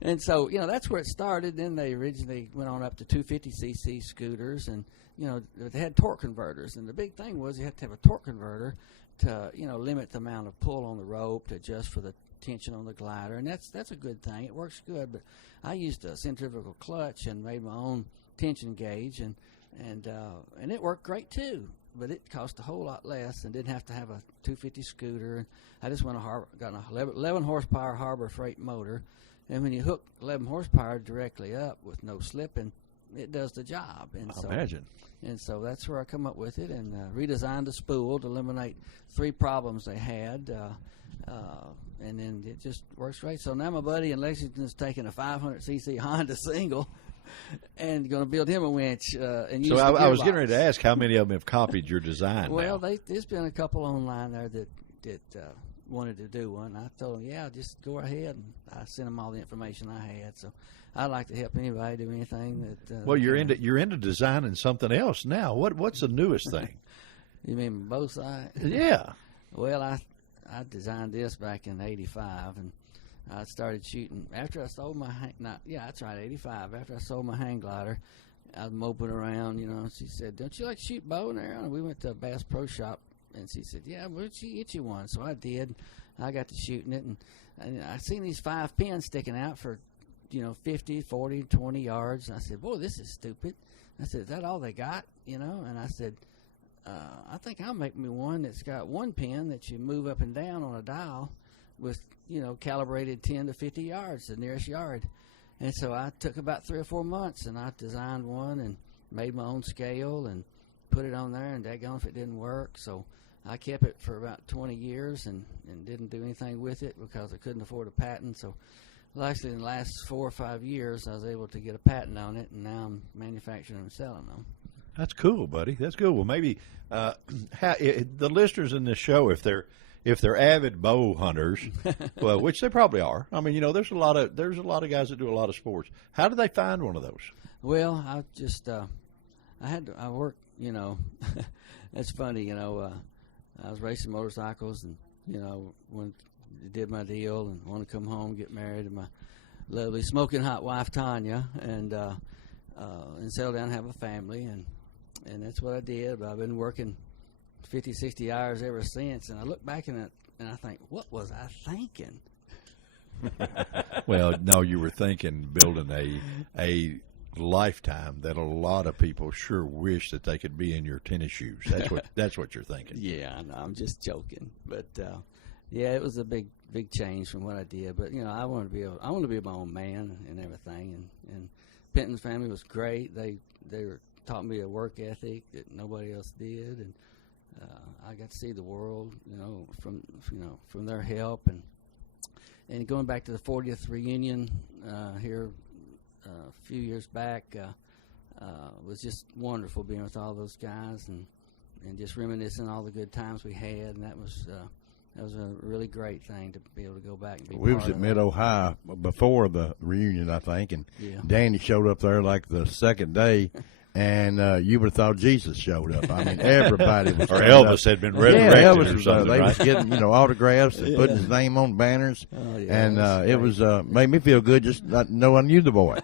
And so, that's where it started. Then they originally went on up to 250cc scooters, and they had torque converters, and the big thing was you had to have a torque converter to limit the amount of pull on the rope, to adjust for the tension on the glider, and that's a good thing. It works good. But I used a centrifugal clutch and made my own tension gauge, and it worked great too. But it cost a whole lot less, and didn't have to have a 250 scooter. And I just got an 11 horsepower Harbor Freight motor, and when you hook 11 horsepower directly up with no slipping, it does the job. And Imagine. And so that's where I come up with it, and redesigned the spool to eliminate 3 problems they had, and then it just works great. So now my buddy in Lexington's taking a 500cc Honda single and going to build him a winch. And use I was getting ready to ask how many of them have copied your design. Well, there's been a couple online there that wanted to do one. I told them, yeah, just go ahead, and I sent them all the information I had. So I'd like to help anybody do anything that. Well, you're into designing something else now. What's the newest thing? You mean both sides? Yeah. Well, I designed this back in '85, and I started shooting after I sold my that's right, '85. After I sold my hang glider, I was moping around. She said, "Don't you like to shoot bow and arrow?" And we went to a Bass Pro Shop And she said, yeah, where'd she get you one? So I did. I got to shooting it, and I seen these 5 pins sticking out for, 50, 40, 20 yards. And I said, boy, this is stupid. I said, is that all they got? And I said, I think I'll make me one that's got 1 pin that you move up and down on a dial with, calibrated 10 to 50 yards, the nearest yard. And so I took about 3 or 4 months, and I designed one and made my own scale and put it on there, and daggone if it didn't work. So I kept it for about 20 years and didn't do anything with it because I couldn't afford a patent. So actually in the last 4 or 5 years, I was able to get a patent on it, and now I'm manufacturing and selling them. That's cool, buddy. That's cool. Well, maybe the listeners in this show, if they're avid bow hunters, well, which they probably are. I mean, there's a lot of guys that do a lot of sports. How do they find one of those? Well, I just I work. It's funny. I was racing motorcycles, and when did my deal, and want to come home, get married to my lovely smoking hot wife Tanya, and settle down, and have a family, and that's what I did. But I've been working 50, 60 hours ever since, and I look back in it and I think, what was I thinking? Well, no, you were thinking building a lifetime that a lot of people sure wish that they could be in your tennis shoes. That's what you're thinking. Yeah, I know, I'm just joking, but yeah, it was a big change from what I did. But I want to be my own man and everything. And Penton's family was great. They taught me a work ethic that nobody else did, and I got to see the world, from their help, and going back to the 40th reunion here a few years back was just wonderful being with all those guys and just reminiscing all the good times we had, and that was a really great thing to be able to go back and be We part was at of Mid-Ohio before the reunion, I think, and Yeah. Danny showed up there like the second day, and you would have thought Jesus showed up. I mean, everybody was Or showed Elvis up. had been Yeah, resurrected Elvis or was something, They right? was getting, autographs and putting his name on banners, Oh, yeah, and that's it was made me feel good just not knowing I knew the boy.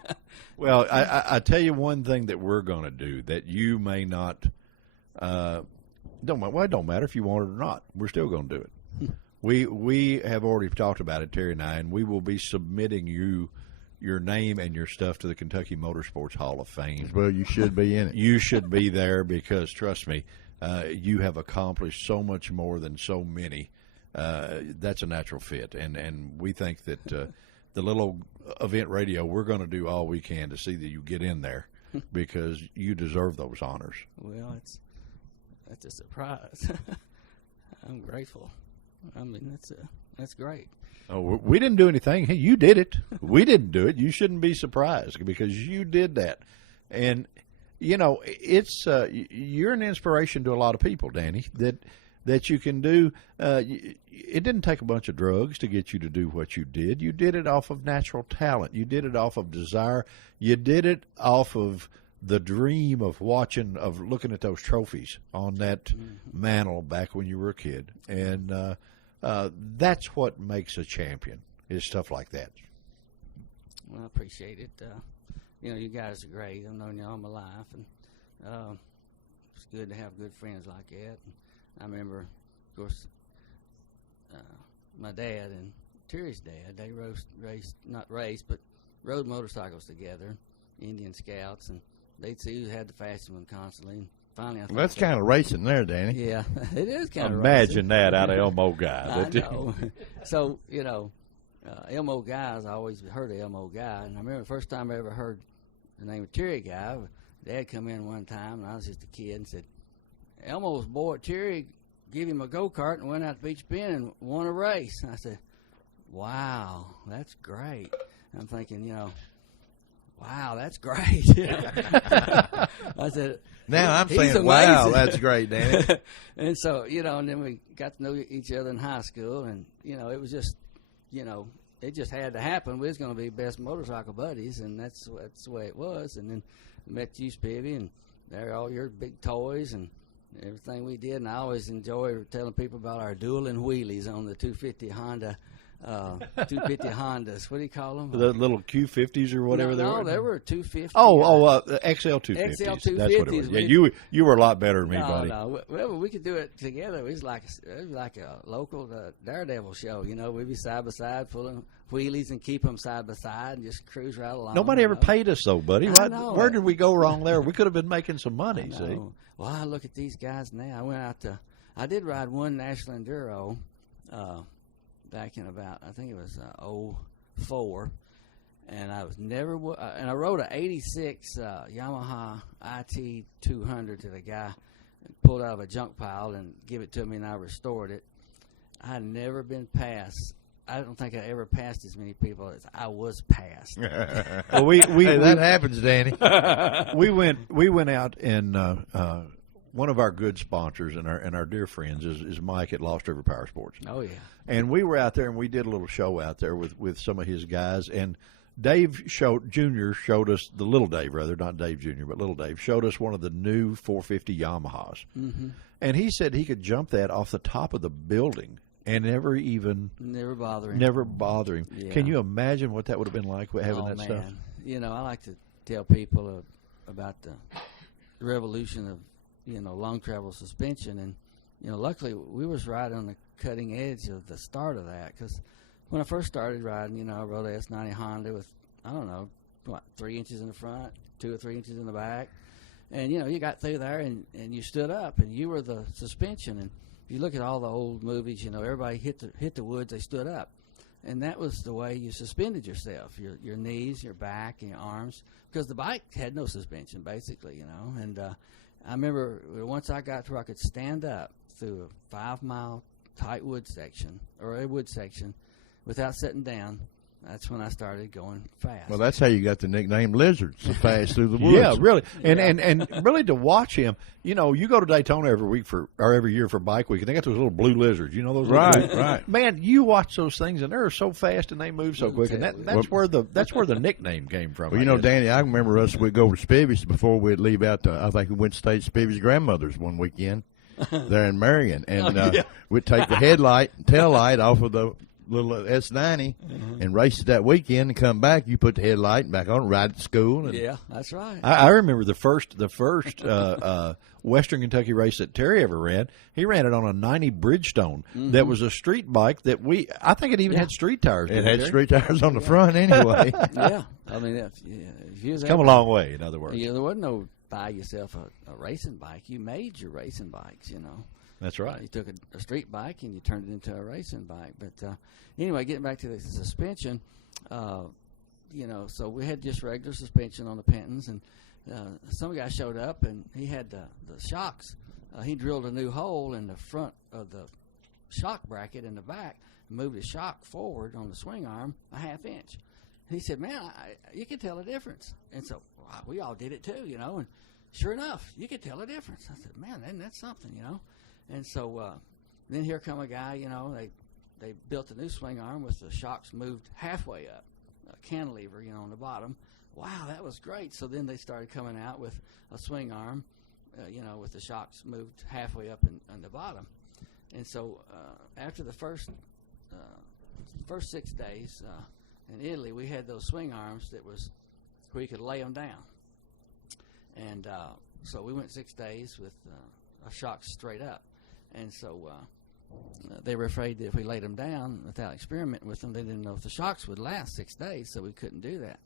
Well, I tell you one thing that we're going to do that you may not it don't matter if you want it or not. We're still going to do it. We have already talked about it, Terry and I, and we will be submitting your name and your stuff to the Kentucky Motorsports Hall of Fame. Well, you should be in it. You should be there because, trust me, you have accomplished so much more than so many. That's a natural fit, and we think that the little event radio, we're going to do all we can to see that you get in there because you deserve those honors. Well, that's a surprise. I'm grateful. I mean, that's great. Oh, we didn't do anything. Hey, you did it. We didn't do it. You shouldn't be surprised because you did that. And, it's you're an inspiration to a lot of people, Danny, that you can do. It didn't take a bunch of drugs to get you to do what you did. You did it off of natural talent. You did it off of desire. You did it off of the dream of looking at those trophies on that mantle back when you were a kid. And that's what makes a champion, is stuff like that. Well, I appreciate it. You guys are great. I've known you all my life, and it's good to have good friends like that. And I remember, of course, my dad and Terry's dad, they rode motorcycles together, Indian Scouts, and they'd see who had the fastest one constantly. And finally, I Well, that's kind of racing there, Danny. Yeah, it is kind of Imagine that out of Elmo Guy. I know. So, Elmo Guys, I always heard of Elmo Guy. And I remember the first time I ever heard the name of Terry Guy, Dad come in one time, and I was just a kid, and said, Elmo's boy, Terry, gave him a go-kart and went out to Beach Bend and won a race. And I said, wow, that's great. And I'm thinking, wow, that's great. I said, Now I'm he's saying, wow, amazing. that's great, Danny. And so, and then we got to know each other in high school, and, it was just, it just had to happen. We was going to be best motorcycle buddies, and that's the way it was. And then met you, Spivvy, and there are all your big toys and everything we did. And I always enjoy telling people about our dueling wheelies on the 250 Honda 250 Hondas. What do you call them? The little Q50s or whatever they were. No, they were 250. The XL 250s. XL 250s. That's what it was. Yeah, you were a lot better than me, No, buddy. no. Well, we could do it together. It was like a local Daredevil show. You know, we'd be side by side, pulling wheelies and keep them side by side, and just cruise right along. Nobody ever paid us though, buddy. I know. Where did we go wrong there? We could have been making some money. See. Well, I look at these guys now. I did ride one National Enduro back in about, I think it was 04, and I was never and I rode a 86 Yamaha IT 200 to the guy, pulled out of a junk pile and give it to me, and I restored it. I had never been past. I don't think I ever passed as many people as I was passed. Well, that happens, Danny. we went out and one of our good sponsors and our dear friends is Mike at Lost River Power Sports. Oh yeah. And we were out there and we did a little show out there with some of his guys, and Dave Jr. showed us, the little Dave rather, not Dave Jr., but little Dave showed us one of the new 450 Yamahas. Mm-hmm. And he said he could jump that off the top of the building and never bother him. Yeah. Can you imagine what that would have been like having that man. stuff? You know, I like to tell people about the revolution of, long travel suspension, and luckily we was right on the cutting edge of the start of that, because when I first started riding, I rode a S90 Honda with, I don't know, 3 inches in the front, 2 or 3 inches in the back, and you got through there and you stood up and you were the suspension. And if you look at all the old movies, everybody hit the woods, they stood up, and that was the way you suspended yourself, your knees, your back, and your arms, because the bike had no suspension basically, and I remember once I got to where I could stand up through a 5-mile tight wood section, or a wood section, without sitting down. That's when I started going fast. Well, that's how you got the nickname Lizard, so fast through the woods. Yeah, really. And really to watch him, you go to Daytona every year for Bike Week, and they got those little blue lizards. You know those? Right. Man, you watch those things, and they're so fast and they move so quick, and that's where the nickname came from. Well, Danny, I remember we'd go to Spivey's before we'd leave out. I think we went to stay at Spivey's grandmother's one weekend there in Marion, and we'd take the headlight and tail light off of the little S90 and race it that weekend and come back. You put the headlight back on, ride to school. And yeah, that's right. I remember the first Western Kentucky race that Terry ever ran. He ran it on a 90 Bridgestone that was a street bike that I think it even had street tires. It had street tires on the front anyway. Yeah, I mean, if you was come a long way. In other words, there wasn't no buy yourself a racing bike. You made your racing bikes. That's right. You took a street bike and you turned it into a racing bike. But anyway, getting back to the suspension, so we had just regular suspension on the Pentons, and some guy showed up and he had the shocks. He drilled a new hole in the front of the shock bracket in the back, moved the shock forward on the swing arm a half inch. He said, "Man, you can tell a difference." And so we all did it too, and sure enough, you could tell a difference. I said, "Man, that's something, And so then here come a guy, they built a new swing arm with the shocks moved halfway up, a cantilever, on the bottom. Wow, that was great. So then they started coming out with a swing arm, with the shocks moved halfway up in the bottom. And so after the first 6 days in Italy, we had those swing arms that was where you could lay them down. And so we went 6 days with a shock straight up. And so they were afraid that if we laid them down without experimenting with them, they didn't know if the shocks would last 6 days, so we couldn't do that.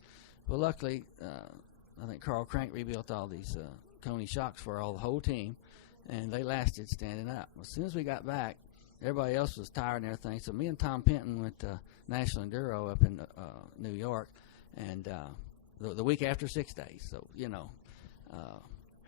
Well, luckily, I think Carl Crank rebuilt all these Coney shocks for the whole team, and they lasted standing up. As soon as we got back, everybody else was tired and everything, so me and Tom Penton went to National Enduro up in New York, and the week after 6 days. So,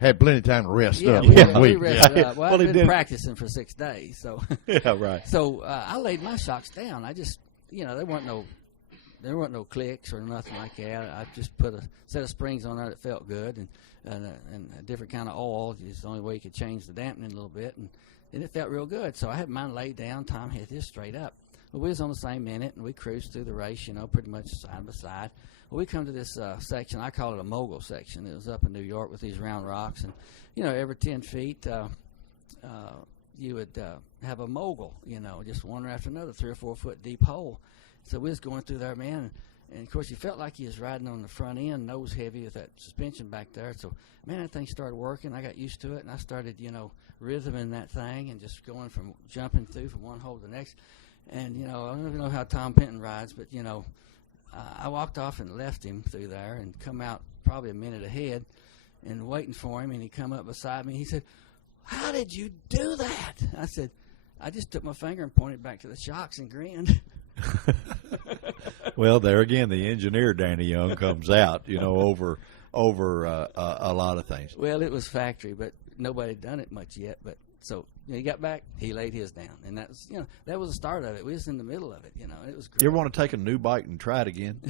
had plenty of time to rest up. We rested up. Well, I've been practicing for 6 days, so yeah, right. So I laid my shocks down. I just, there weren't no clicks or nothing like that. I just put a set of springs on there that felt good, and a different kind of oil. It's the only way you could change the dampening a little bit, and it felt real good. So I had mine laid down. Tom had his straight up. Well, we was on the same minute, and we cruised through the race, pretty much side by side. Well, we come to this section. I call it a mogul section. It was up in New York with these round rocks, and every 10 feet you would have a mogul, just one after another, 3 or 4 foot deep hole. So we was going through there, man, and of course he felt like he was riding on the front end, nose heavy with that suspension back there. So, man, that thing started working. I got used to it, and I started, rhythming that thing and just going from jumping through from one hole to the next. And, I don't even know how Tom Penton rides, but, I walked off and left him through there and come out probably a minute ahead and waiting for him, and he come up beside me. He said, "How did you do that?" I said, "I just took my finger and pointed back to the shocks and grinned." Well, there again, the engineer Danny Young comes out, over a lot of things. Well, it was factory, but nobody had done it much yet. But so he got back, he laid his down, and that was the start of it. We was in the middle of it, it was great. You ever want to take a new bike and try it again?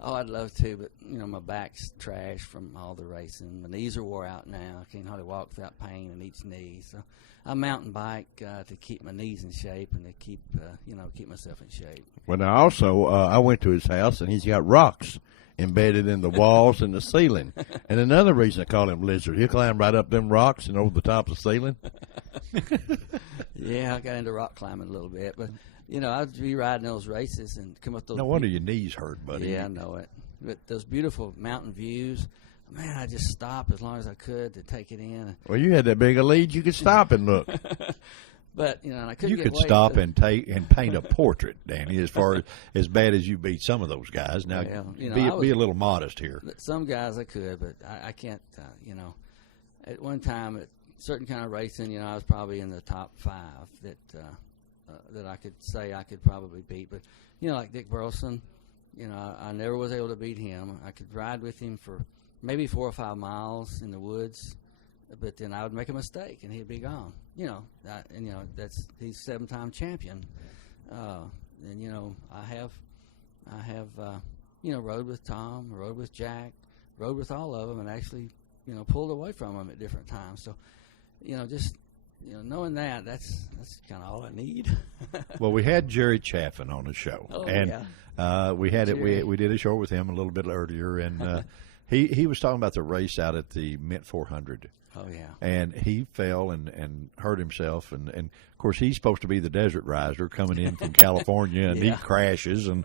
Oh, I'd love to, but my back's trash from all the racing. My knees are wore out now. I can't hardly walk without pain in each knee. So I mountain bike to keep my knees in shape and to keep myself in shape. Well, now also I went to his house and he's got rocks embedded in the walls and the ceiling. And another reason I call him Lizard, he'll climb right up them rocks and over the top of the ceiling. Yeah, I got into rock climbing a little bit, but I'd be riding those races and come up those. No wonder your knees hurt, buddy. Yeah, I know it. But those beautiful mountain views, man, I just stopped as long as I could to take it in. Well, you had that big a lead, you could stop and look. But and I couldn't. You could stop and paint a portrait, Danny. As bad as you beat some of those guys. Now, be a little modest here. Some guys I could, but I can't. At one time, at certain kind of racing, I was probably in the top 5 that I could say I could probably beat. But like Dick Burleson, I never was able to beat him. I could ride with him for maybe 4 or 5 miles in the woods. But then I would make a mistake and he'd be gone. He's 7-time champion. And I have rode with Tom, rode with Jack, rode with all of them, and actually pulled away from them at different times. So knowing that's kind of all I need. Well, we had Jerry Chaffin on the show, we had Jerry. We did a show with him a little bit earlier, and he was talking about the race out at the Mint 400. Oh, yeah. And he fell and hurt himself. And of course, he's supposed to be the desert riser coming in from California, and he crashes and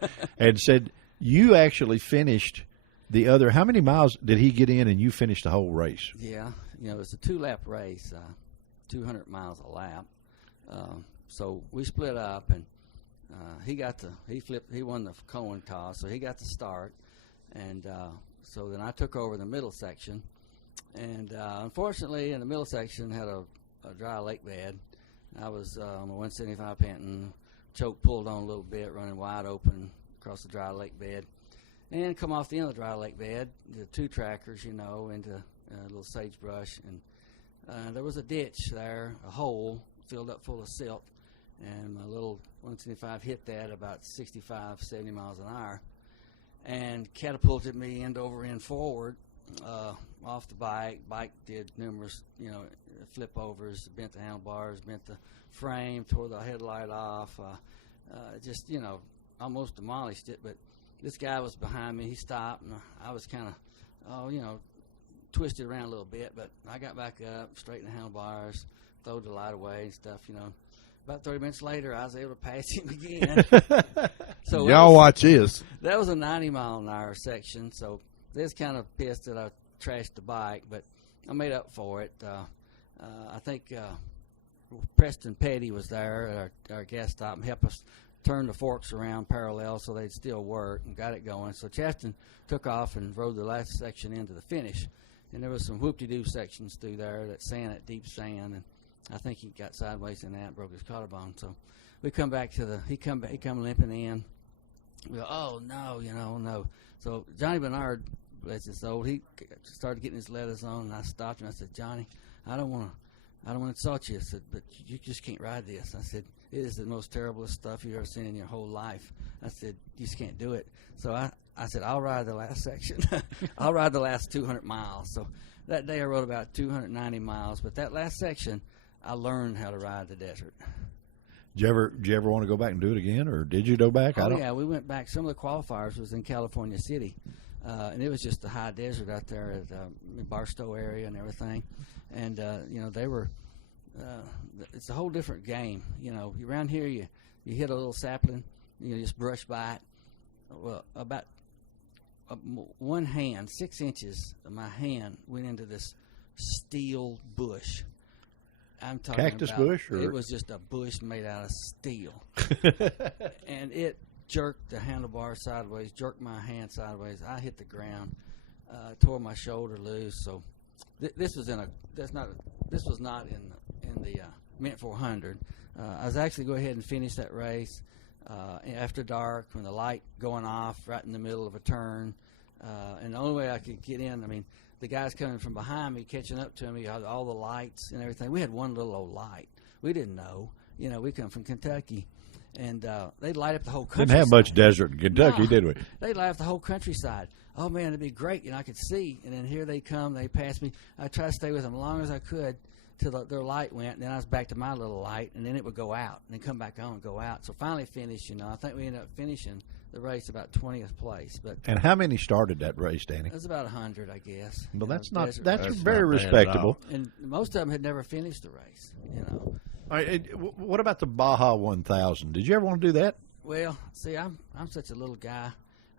said, you actually finished the other. How many miles did he get in and you finished the whole race? Yeah. It's a 2-lap race, 200 miles a lap. So we split up, and he won the coin toss, so he got the start. And so then I took over the middle section. And unfortunately, in the middle section, had a dry lake bed. I was on a 175 Penton, choke pulled on a little bit, running wide open across the dry lake bed, and come off the end of the dry lake bed, the 2 trackers, into a little sagebrush, and there was a ditch there, a hole filled up full of silt, and my little 175 hit that about 65, 70 miles an hour, and catapulted me end over end forward. Off the bike did numerous, flip overs, bent the handlebars, bent the frame, tore the headlight off, just, almost demolished it. But this guy was behind me. He stopped, and I was kind of, twisted around a little bit. But I got back up, straightened the handlebars, throwed the light away and stuff, About 30 minutes later, I was able to pass him again. So y'all watch this. That was a 90-mile-an-hour section, so they was kind of pissed that I trashed the bike, but I made up for it. I think Preston Petty was there at our gas stop and helped us turn the forks around parallel so they'd still work and got it going. So Chaston took off and rode the last section into the finish. And there was some whoop-de-doo sections through there, that deep sand, and I think he got sideways in that and broke his collarbone. So we come back to he come limping in. We go, oh, no, no. So Johnny Bernard, bless his soul, he started getting his leathers on, and I stopped him. I said, Johnny, I don't want to insult you. I said, but you just can't ride this. I said, it is the most terriblest stuff you've ever seen in your whole life. I said, you just can't do it. So I said, I'll ride the last section. I'll ride the last 200 miles. So that day I rode about 290 miles. But that last section, I learned how to ride the desert. Did you ever want to go back and do it again, or did you go back? Yeah, we went back. Some of the qualifiers was in California City, and it was just the high desert out there at the Barstow area and everything. And they were it's a whole different game. You know, around here you hit a little sapling, you just brush by it. Well, about one hand, 6 inches of my hand went into this steel bush. I'm talking Cactus about, bush? Or? It was just a bush made out of steel. And it jerked the handlebar sideways, jerked my hand sideways. I hit the ground, tore my shoulder loose. So this was not in the Mint 400. I was actually go ahead and finish that race after dark when the light going off right in the middle of a turn. And the only way I could get in, I mean, the guys coming from behind me, catching up to me, all the lights and everything. We had one little old light. We didn't know. You know, we come from Kentucky. And they'd light up the whole countryside. Didn't have much desert in Kentucky, no, did we? They'd light up the whole countryside. Oh, man, it'd be great. You know, I could see. And then here they come. They pass me. I tried to stay with them as long as I could till their light went. And then I was back to my little light. And then it would go out. And then come back on and go out. So finally finished, you know. I think we ended up finishing the race about 20th place. But and how many started that race, Danny? It was about 100, I guess. Well, that's desert. that's very respectable. And most of them had never finished the race, you know. All right, what about the Baja 1000? Did you ever want to do that? Well, see, I'm such a little guy.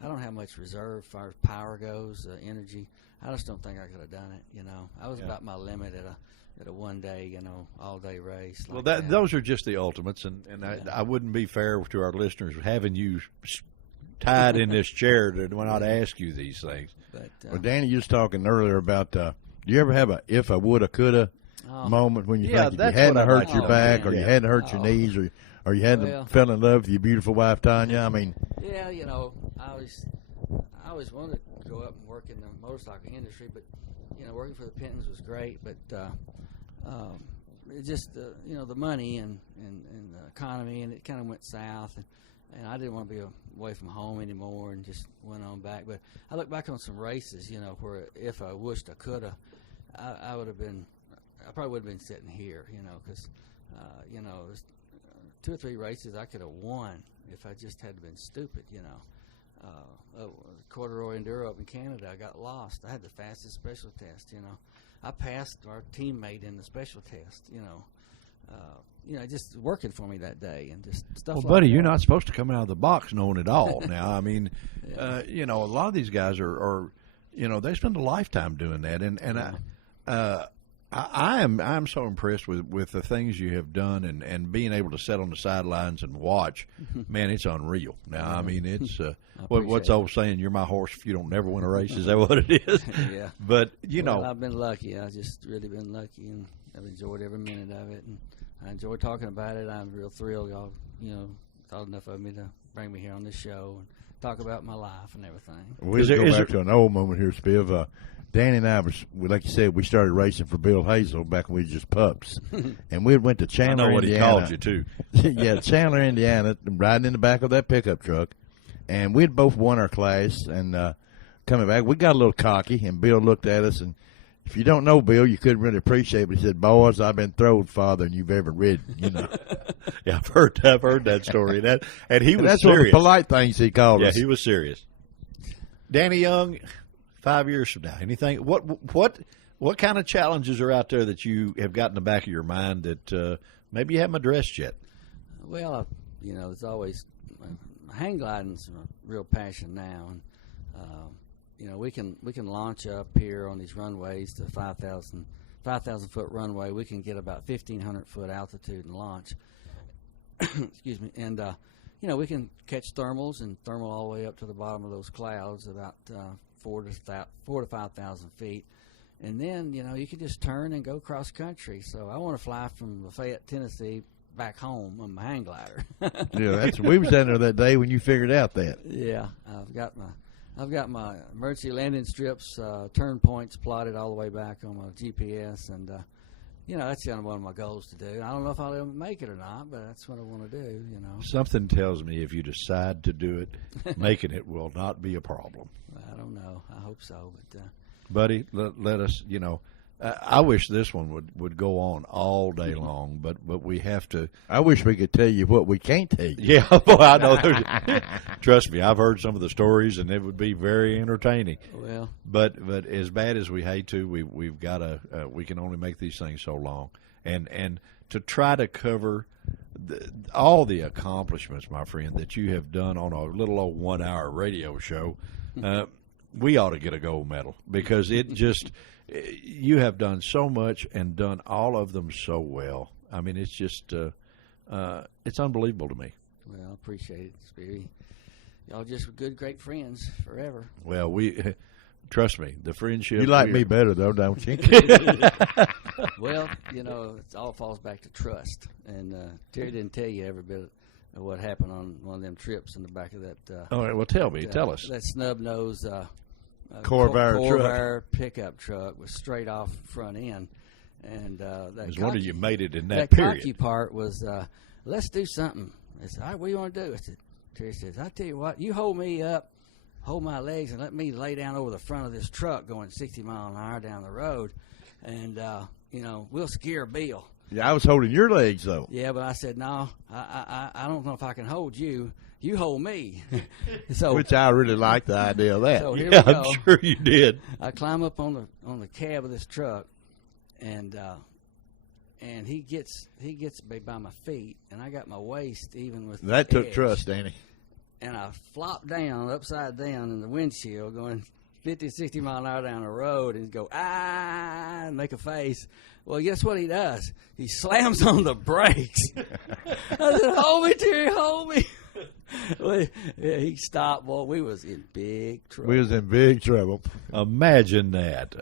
I don't have much reserve as far as power goes, energy. I just don't think I could have done it, you know. I was about my limit at a one-day, you know, all-day race. Well, those are just the ultimates, and I wouldn't be fair to our listeners having you tied in this chair to when I'd ask you these things. But, well, Danny, you was talking earlier about do you ever have a if I woulda, coulda moment when you think if you hadn't hurt your back or you hadn't hurt your knees or you hadn't fell in love with your beautiful wife, Tanya? I mean. Yeah, you know, I always wanted to go up and work in the motorcycle industry, but, you know, working for the Pentons was great, but it just, you know, the money and the economy, and it kind of went south, and I didn't want to be away from home anymore and just went on back. But I look back on some races, you know, where if I wished I could have, I probably would have been sitting here, you know, because, you know, there's 2 or 3 races I could have won if I just had been stupid, you know. Corduroy Enduro up in Canada, I got lost. I had the fastest special test, you know. I passed our teammate in the special test, you know. Just working for me that day and just stuff like that. Well, buddy, you're not supposed to come out of the box knowing it all. Now, I mean, you know, a lot of these guys are you know, they spend a lifetime doing that. And I'm so impressed with the things you have done and being able to sit on the sidelines and watch. Man, it's unreal. Now, I mean, it's what's old saying, you're my horse if you don't never win a race. Is that what it is? Yeah. But, you know. I've been lucky. I've just really been lucky, and I've enjoyed every minute of it. And I enjoy talking about it. I'm real thrilled y'all, you know, thought enough of me to bring me here on this show and talk about my life and everything. We'll go back to an old moment here, Spiv. Danny and I like you said, we started racing for Bill Hazel back when we were just pups, and we went to Chandler, Indiana. I know what he called you too. Yeah, Chandler, Indiana, riding in the back of that pickup truck, and we had both won our class. And coming back, we got a little cocky, and Bill looked at us, and if you don't know Bill, you couldn't really appreciate it. But he said, "Boys, I've been throwed farther than you've ever ridden." You know. Yeah, I've heard that story. And he was that's serious. one of the polite things he called us. Yeah, he was serious. Danny Young, 5 years from now, anything? What kind of challenges are out there that you have got in the back of your mind that maybe you haven't addressed yet? Well, you know, it's always hang gliding's a real passion now, and you know, we can launch up here on these runways to 5,000 foot runway. We can get about 1,500 foot altitude and launch. Excuse me, and you know, we can catch thermals and thermal all the way up to the bottom of those clouds, about 4,000 to 5,000 feet. And then, you know, you can just turn and go cross country. So I want to fly from Lafayette, Tennessee, back home on my hang glider. Yeah, we was down there that day when you figured out that. Yeah, I've got my emergency landing strips, turn points plotted all the way back on my GPS, and you know, that's kind of one of my goals to do. I don't know if I'll ever make it or not, but that's what I want to do, you know. Something tells me if you decide to do it, making it will not be a problem. I don't know. I hope so. But buddy, let us, you know, I wish this one would go on all day long, but we have to. I wish we could tell you what we can't tell you. Yeah, well, I know. Trust me, I've heard some of the stories, and it would be very entertaining. Well, but as bad as we hate to, we've got to. We can only make these things so long, and to try to cover all the accomplishments, my friend, that you have done on a little old 1 hour radio show. We ought to get a gold medal because it just, you have done so much and done all of them so well. I mean, it's just, it's unbelievable to me. Well, I appreciate it, Speary. Y'all just good, great friends forever. Well, trust me, the friendship. You like me better, though, don't you? Well, it all falls back to trust. And Terry didn't tell you every bit of what happened on one of them trips in the back of that. All right, well, tell us. That snub-nosed Corvair pickup truck was straight off front end. And that I was wondering you made it in that period. cocky part was, let's do something. I said, all right, what do you want to do? I said, Terry says, I tell you what, you hold me up, hold my legs, and let me lay down over the front of this truck going 60 miles an hour down the road, and, we'll scare Bill. Yeah, I was holding your legs, though. Yeah, but I said, no, I don't know if I can hold you. You hold me. So, which I really like the idea of that. So here Yeah, we go. I'm sure you did. I climb up on the cab of this truck, and he gets me by my feet, and I got my waist even with That the took edge. trust, Danny. And I flopped down, upside down in the windshield, going 50, 60 mile an hour down the road, and go, and make a face. Well, guess what he does? He slams on the brakes. I said, hold me, Terry, hold me. Well, yeah, he stopped. Boy, we was in big trouble. We was in big trouble. Imagine that.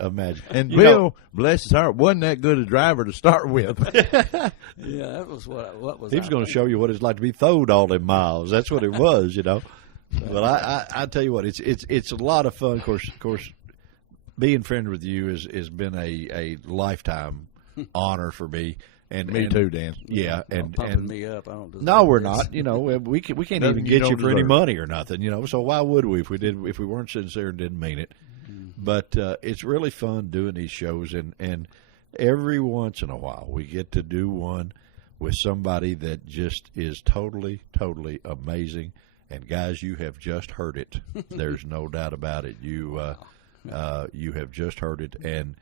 And You Bill, know, bless his heart, wasn't that good a driver to start with. Yeah, that was what was he was going to show you what it's like to be throwed all them miles. That's what it was, Well, I tell you what, it's a lot of fun. Of course, being friends with you has been a lifetime honor for me. And Me too, Dan. Yeah, Don't pumping me up. I don't deserve no, we're this. not. We can't Nothing even you get don't you for any deserve. money or nothing. So why would we if we weren't sincere and didn't mean it? But it's really fun doing these shows, and every once in a while we get to do one with somebody that just is totally amazing. And guys, you have just heard it. There's no doubt about it. You have just heard it, and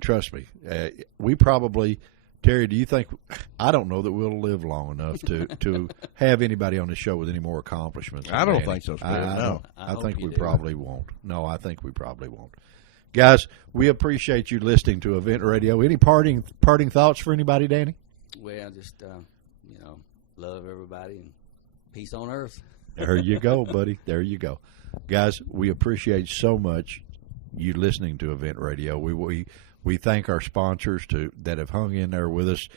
trust me, we probably, Terry, do you think, I don't know that we'll live long enough to have anybody on the show with any more accomplishments. I don't than think so, Danny. Spear, no. I hope think you we do. probably won't. No, I think we probably won't. Guys, we appreciate you listening to Event Radio. Any parting thoughts for anybody, Danny? Well, just love everybody and peace on earth. There you go, buddy. There you go. Guys, we appreciate so much you listening to Event Radio. We thank our sponsors that have hung in there with us,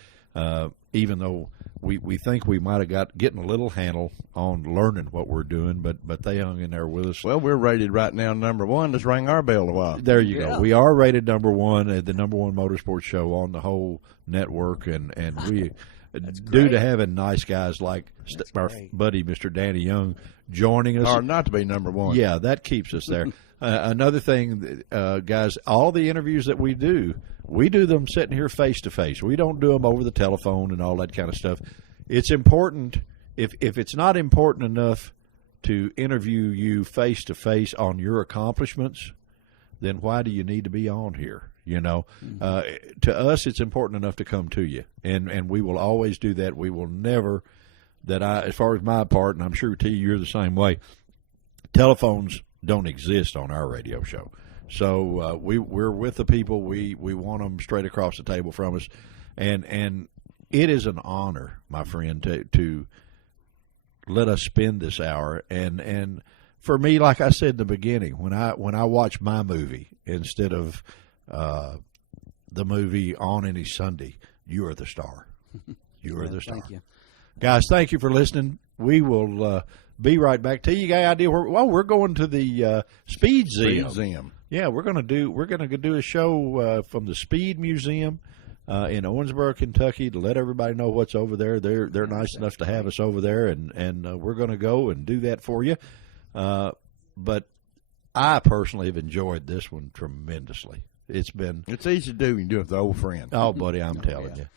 even though we think we might have getting a little handle on learning what we're doing, but they hung in there with us. Well, we're rated right now number one. Let's ring our bell a while. There you Yeah. go. We are rated number one, the number one motorsports show on the whole network, and we due to having nice guys like our great. buddy Mr. Danny Young joining us. Or not to be number one. Yeah, that keeps us there. Another thing, guys, all the interviews that we do them sitting here face to face. We don't do them over the telephone and all that kind of stuff. It's important. If it's not important enough to interview you face to face on your accomplishments, then why do you need to be on here? To us, it's important enough to come to you, and we will always do that. We will never, as far as my part, and I'm sure to you, you're the same way. Telephones don't exist on our radio show, so we're with the people. We want them straight across the table from us, and it is an honor, my friend, to let us spend this hour. And for me, like I said in the beginning, when I watch my movie instead of the movie on any Sunday, you are the star. You are the star. Thank you. Guys, thank you for listening. We will be right back. Tell you guys idea where? Well, we're going to the Speed Museum. Yeah, we're gonna do a show from the Speed Museum in Owensboro, Kentucky, to let everybody know what's over there. They're nice enough to have us over there, and we're gonna go and do that for you. But I personally have enjoyed this one tremendously. It's easy to do. You can do it with an old friend. Oh, buddy, I'm telling you.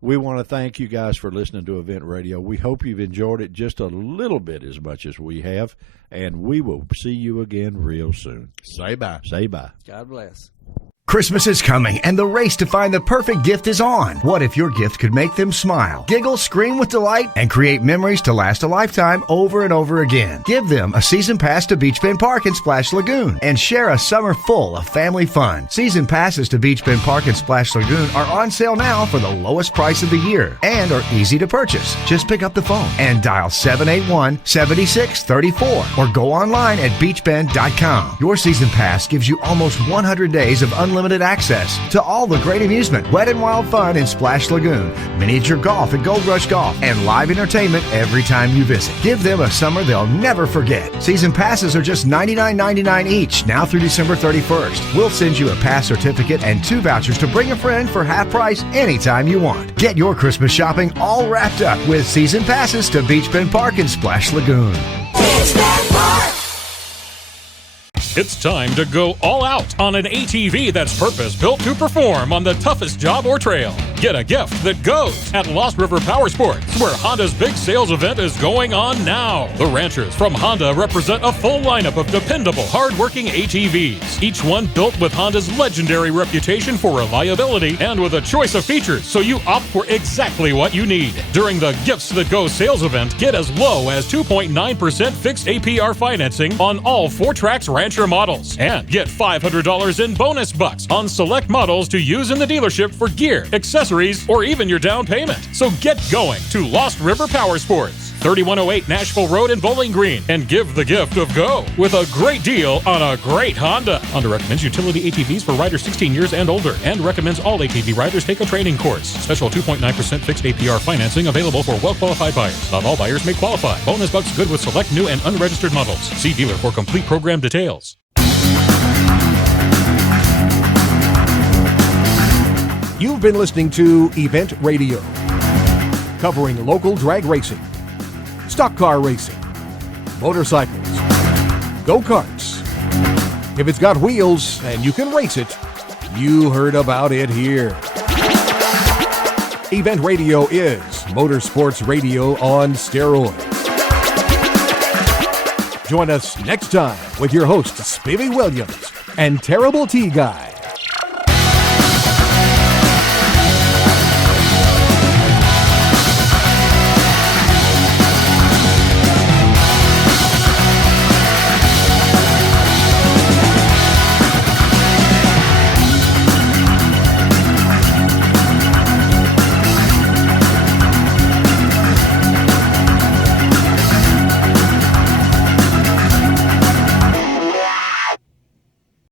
We want to thank you guys for listening to Event Radio. We hope you've enjoyed it just a little bit as much as we have, and we will see you again real soon. Say bye. Say bye. God bless. Christmas is coming, and the race to find the perfect gift is on. What if your gift could make them smile, giggle, scream with delight, and create memories to last a lifetime over and over again? Give them a season pass to Beach Bend Park and Splash Lagoon and share a summer full of family fun. Season passes to Beach Bend Park and Splash Lagoon are on sale now for the lowest price of the year and are easy to purchase. Just pick up the phone and dial 781-7634 or go online at beachbend.com. Your season pass gives you almost 100 days of unlimited access to all the great amusement, wet and wild fun in Splash Lagoon, miniature golf at Gold Rush Golf, and live entertainment every time you visit. Give them a summer they'll never forget. Season passes are just $99.99 each, now through December 31st. We'll send you a pass certificate and 2 vouchers to bring a friend for half price anytime you want. Get your Christmas shopping all wrapped up with season passes to Beach Bend Park and Splash Lagoon. Beach Bend Park. It's time to go all out on an ATV that's purpose-built to perform on the toughest job or trail. Get a gift that goes at Lost River Power Sports, where Honda's big sales event is going on now. The ranchers from Honda represent a full lineup of dependable, hard-working ATVs, each one built with Honda's legendary reputation for reliability and with a choice of features, so you opt for exactly what you need. During the Gifts That Go sales event, get as low as 2.9% fixed APR financing on all 4Trax Rancher models and get $500 in bonus bucks on select models to use in the dealership for gear, accessories, or even your down payment. So get going to Lost River Power Sports, 3108 Nashville Road in Bowling Green, and give the gift of go with a great deal on a great Honda. Honda recommends utility ATVs for riders 16 years and older and recommends all ATV riders take a training course. Special 2.9% fixed APR financing available for well-qualified buyers. Not all buyers may qualify. Bonus bucks good with select new and unregistered models. See dealer for complete program details. You've been listening to Event Radio, covering local drag racing, stock car racing, motorcycles, go-karts. If it's got wheels and you can race it, you heard about it here. Event Radio is motorsports radio on steroids. Join us next time with your hosts, Spivey Williams and Terrible T Guy.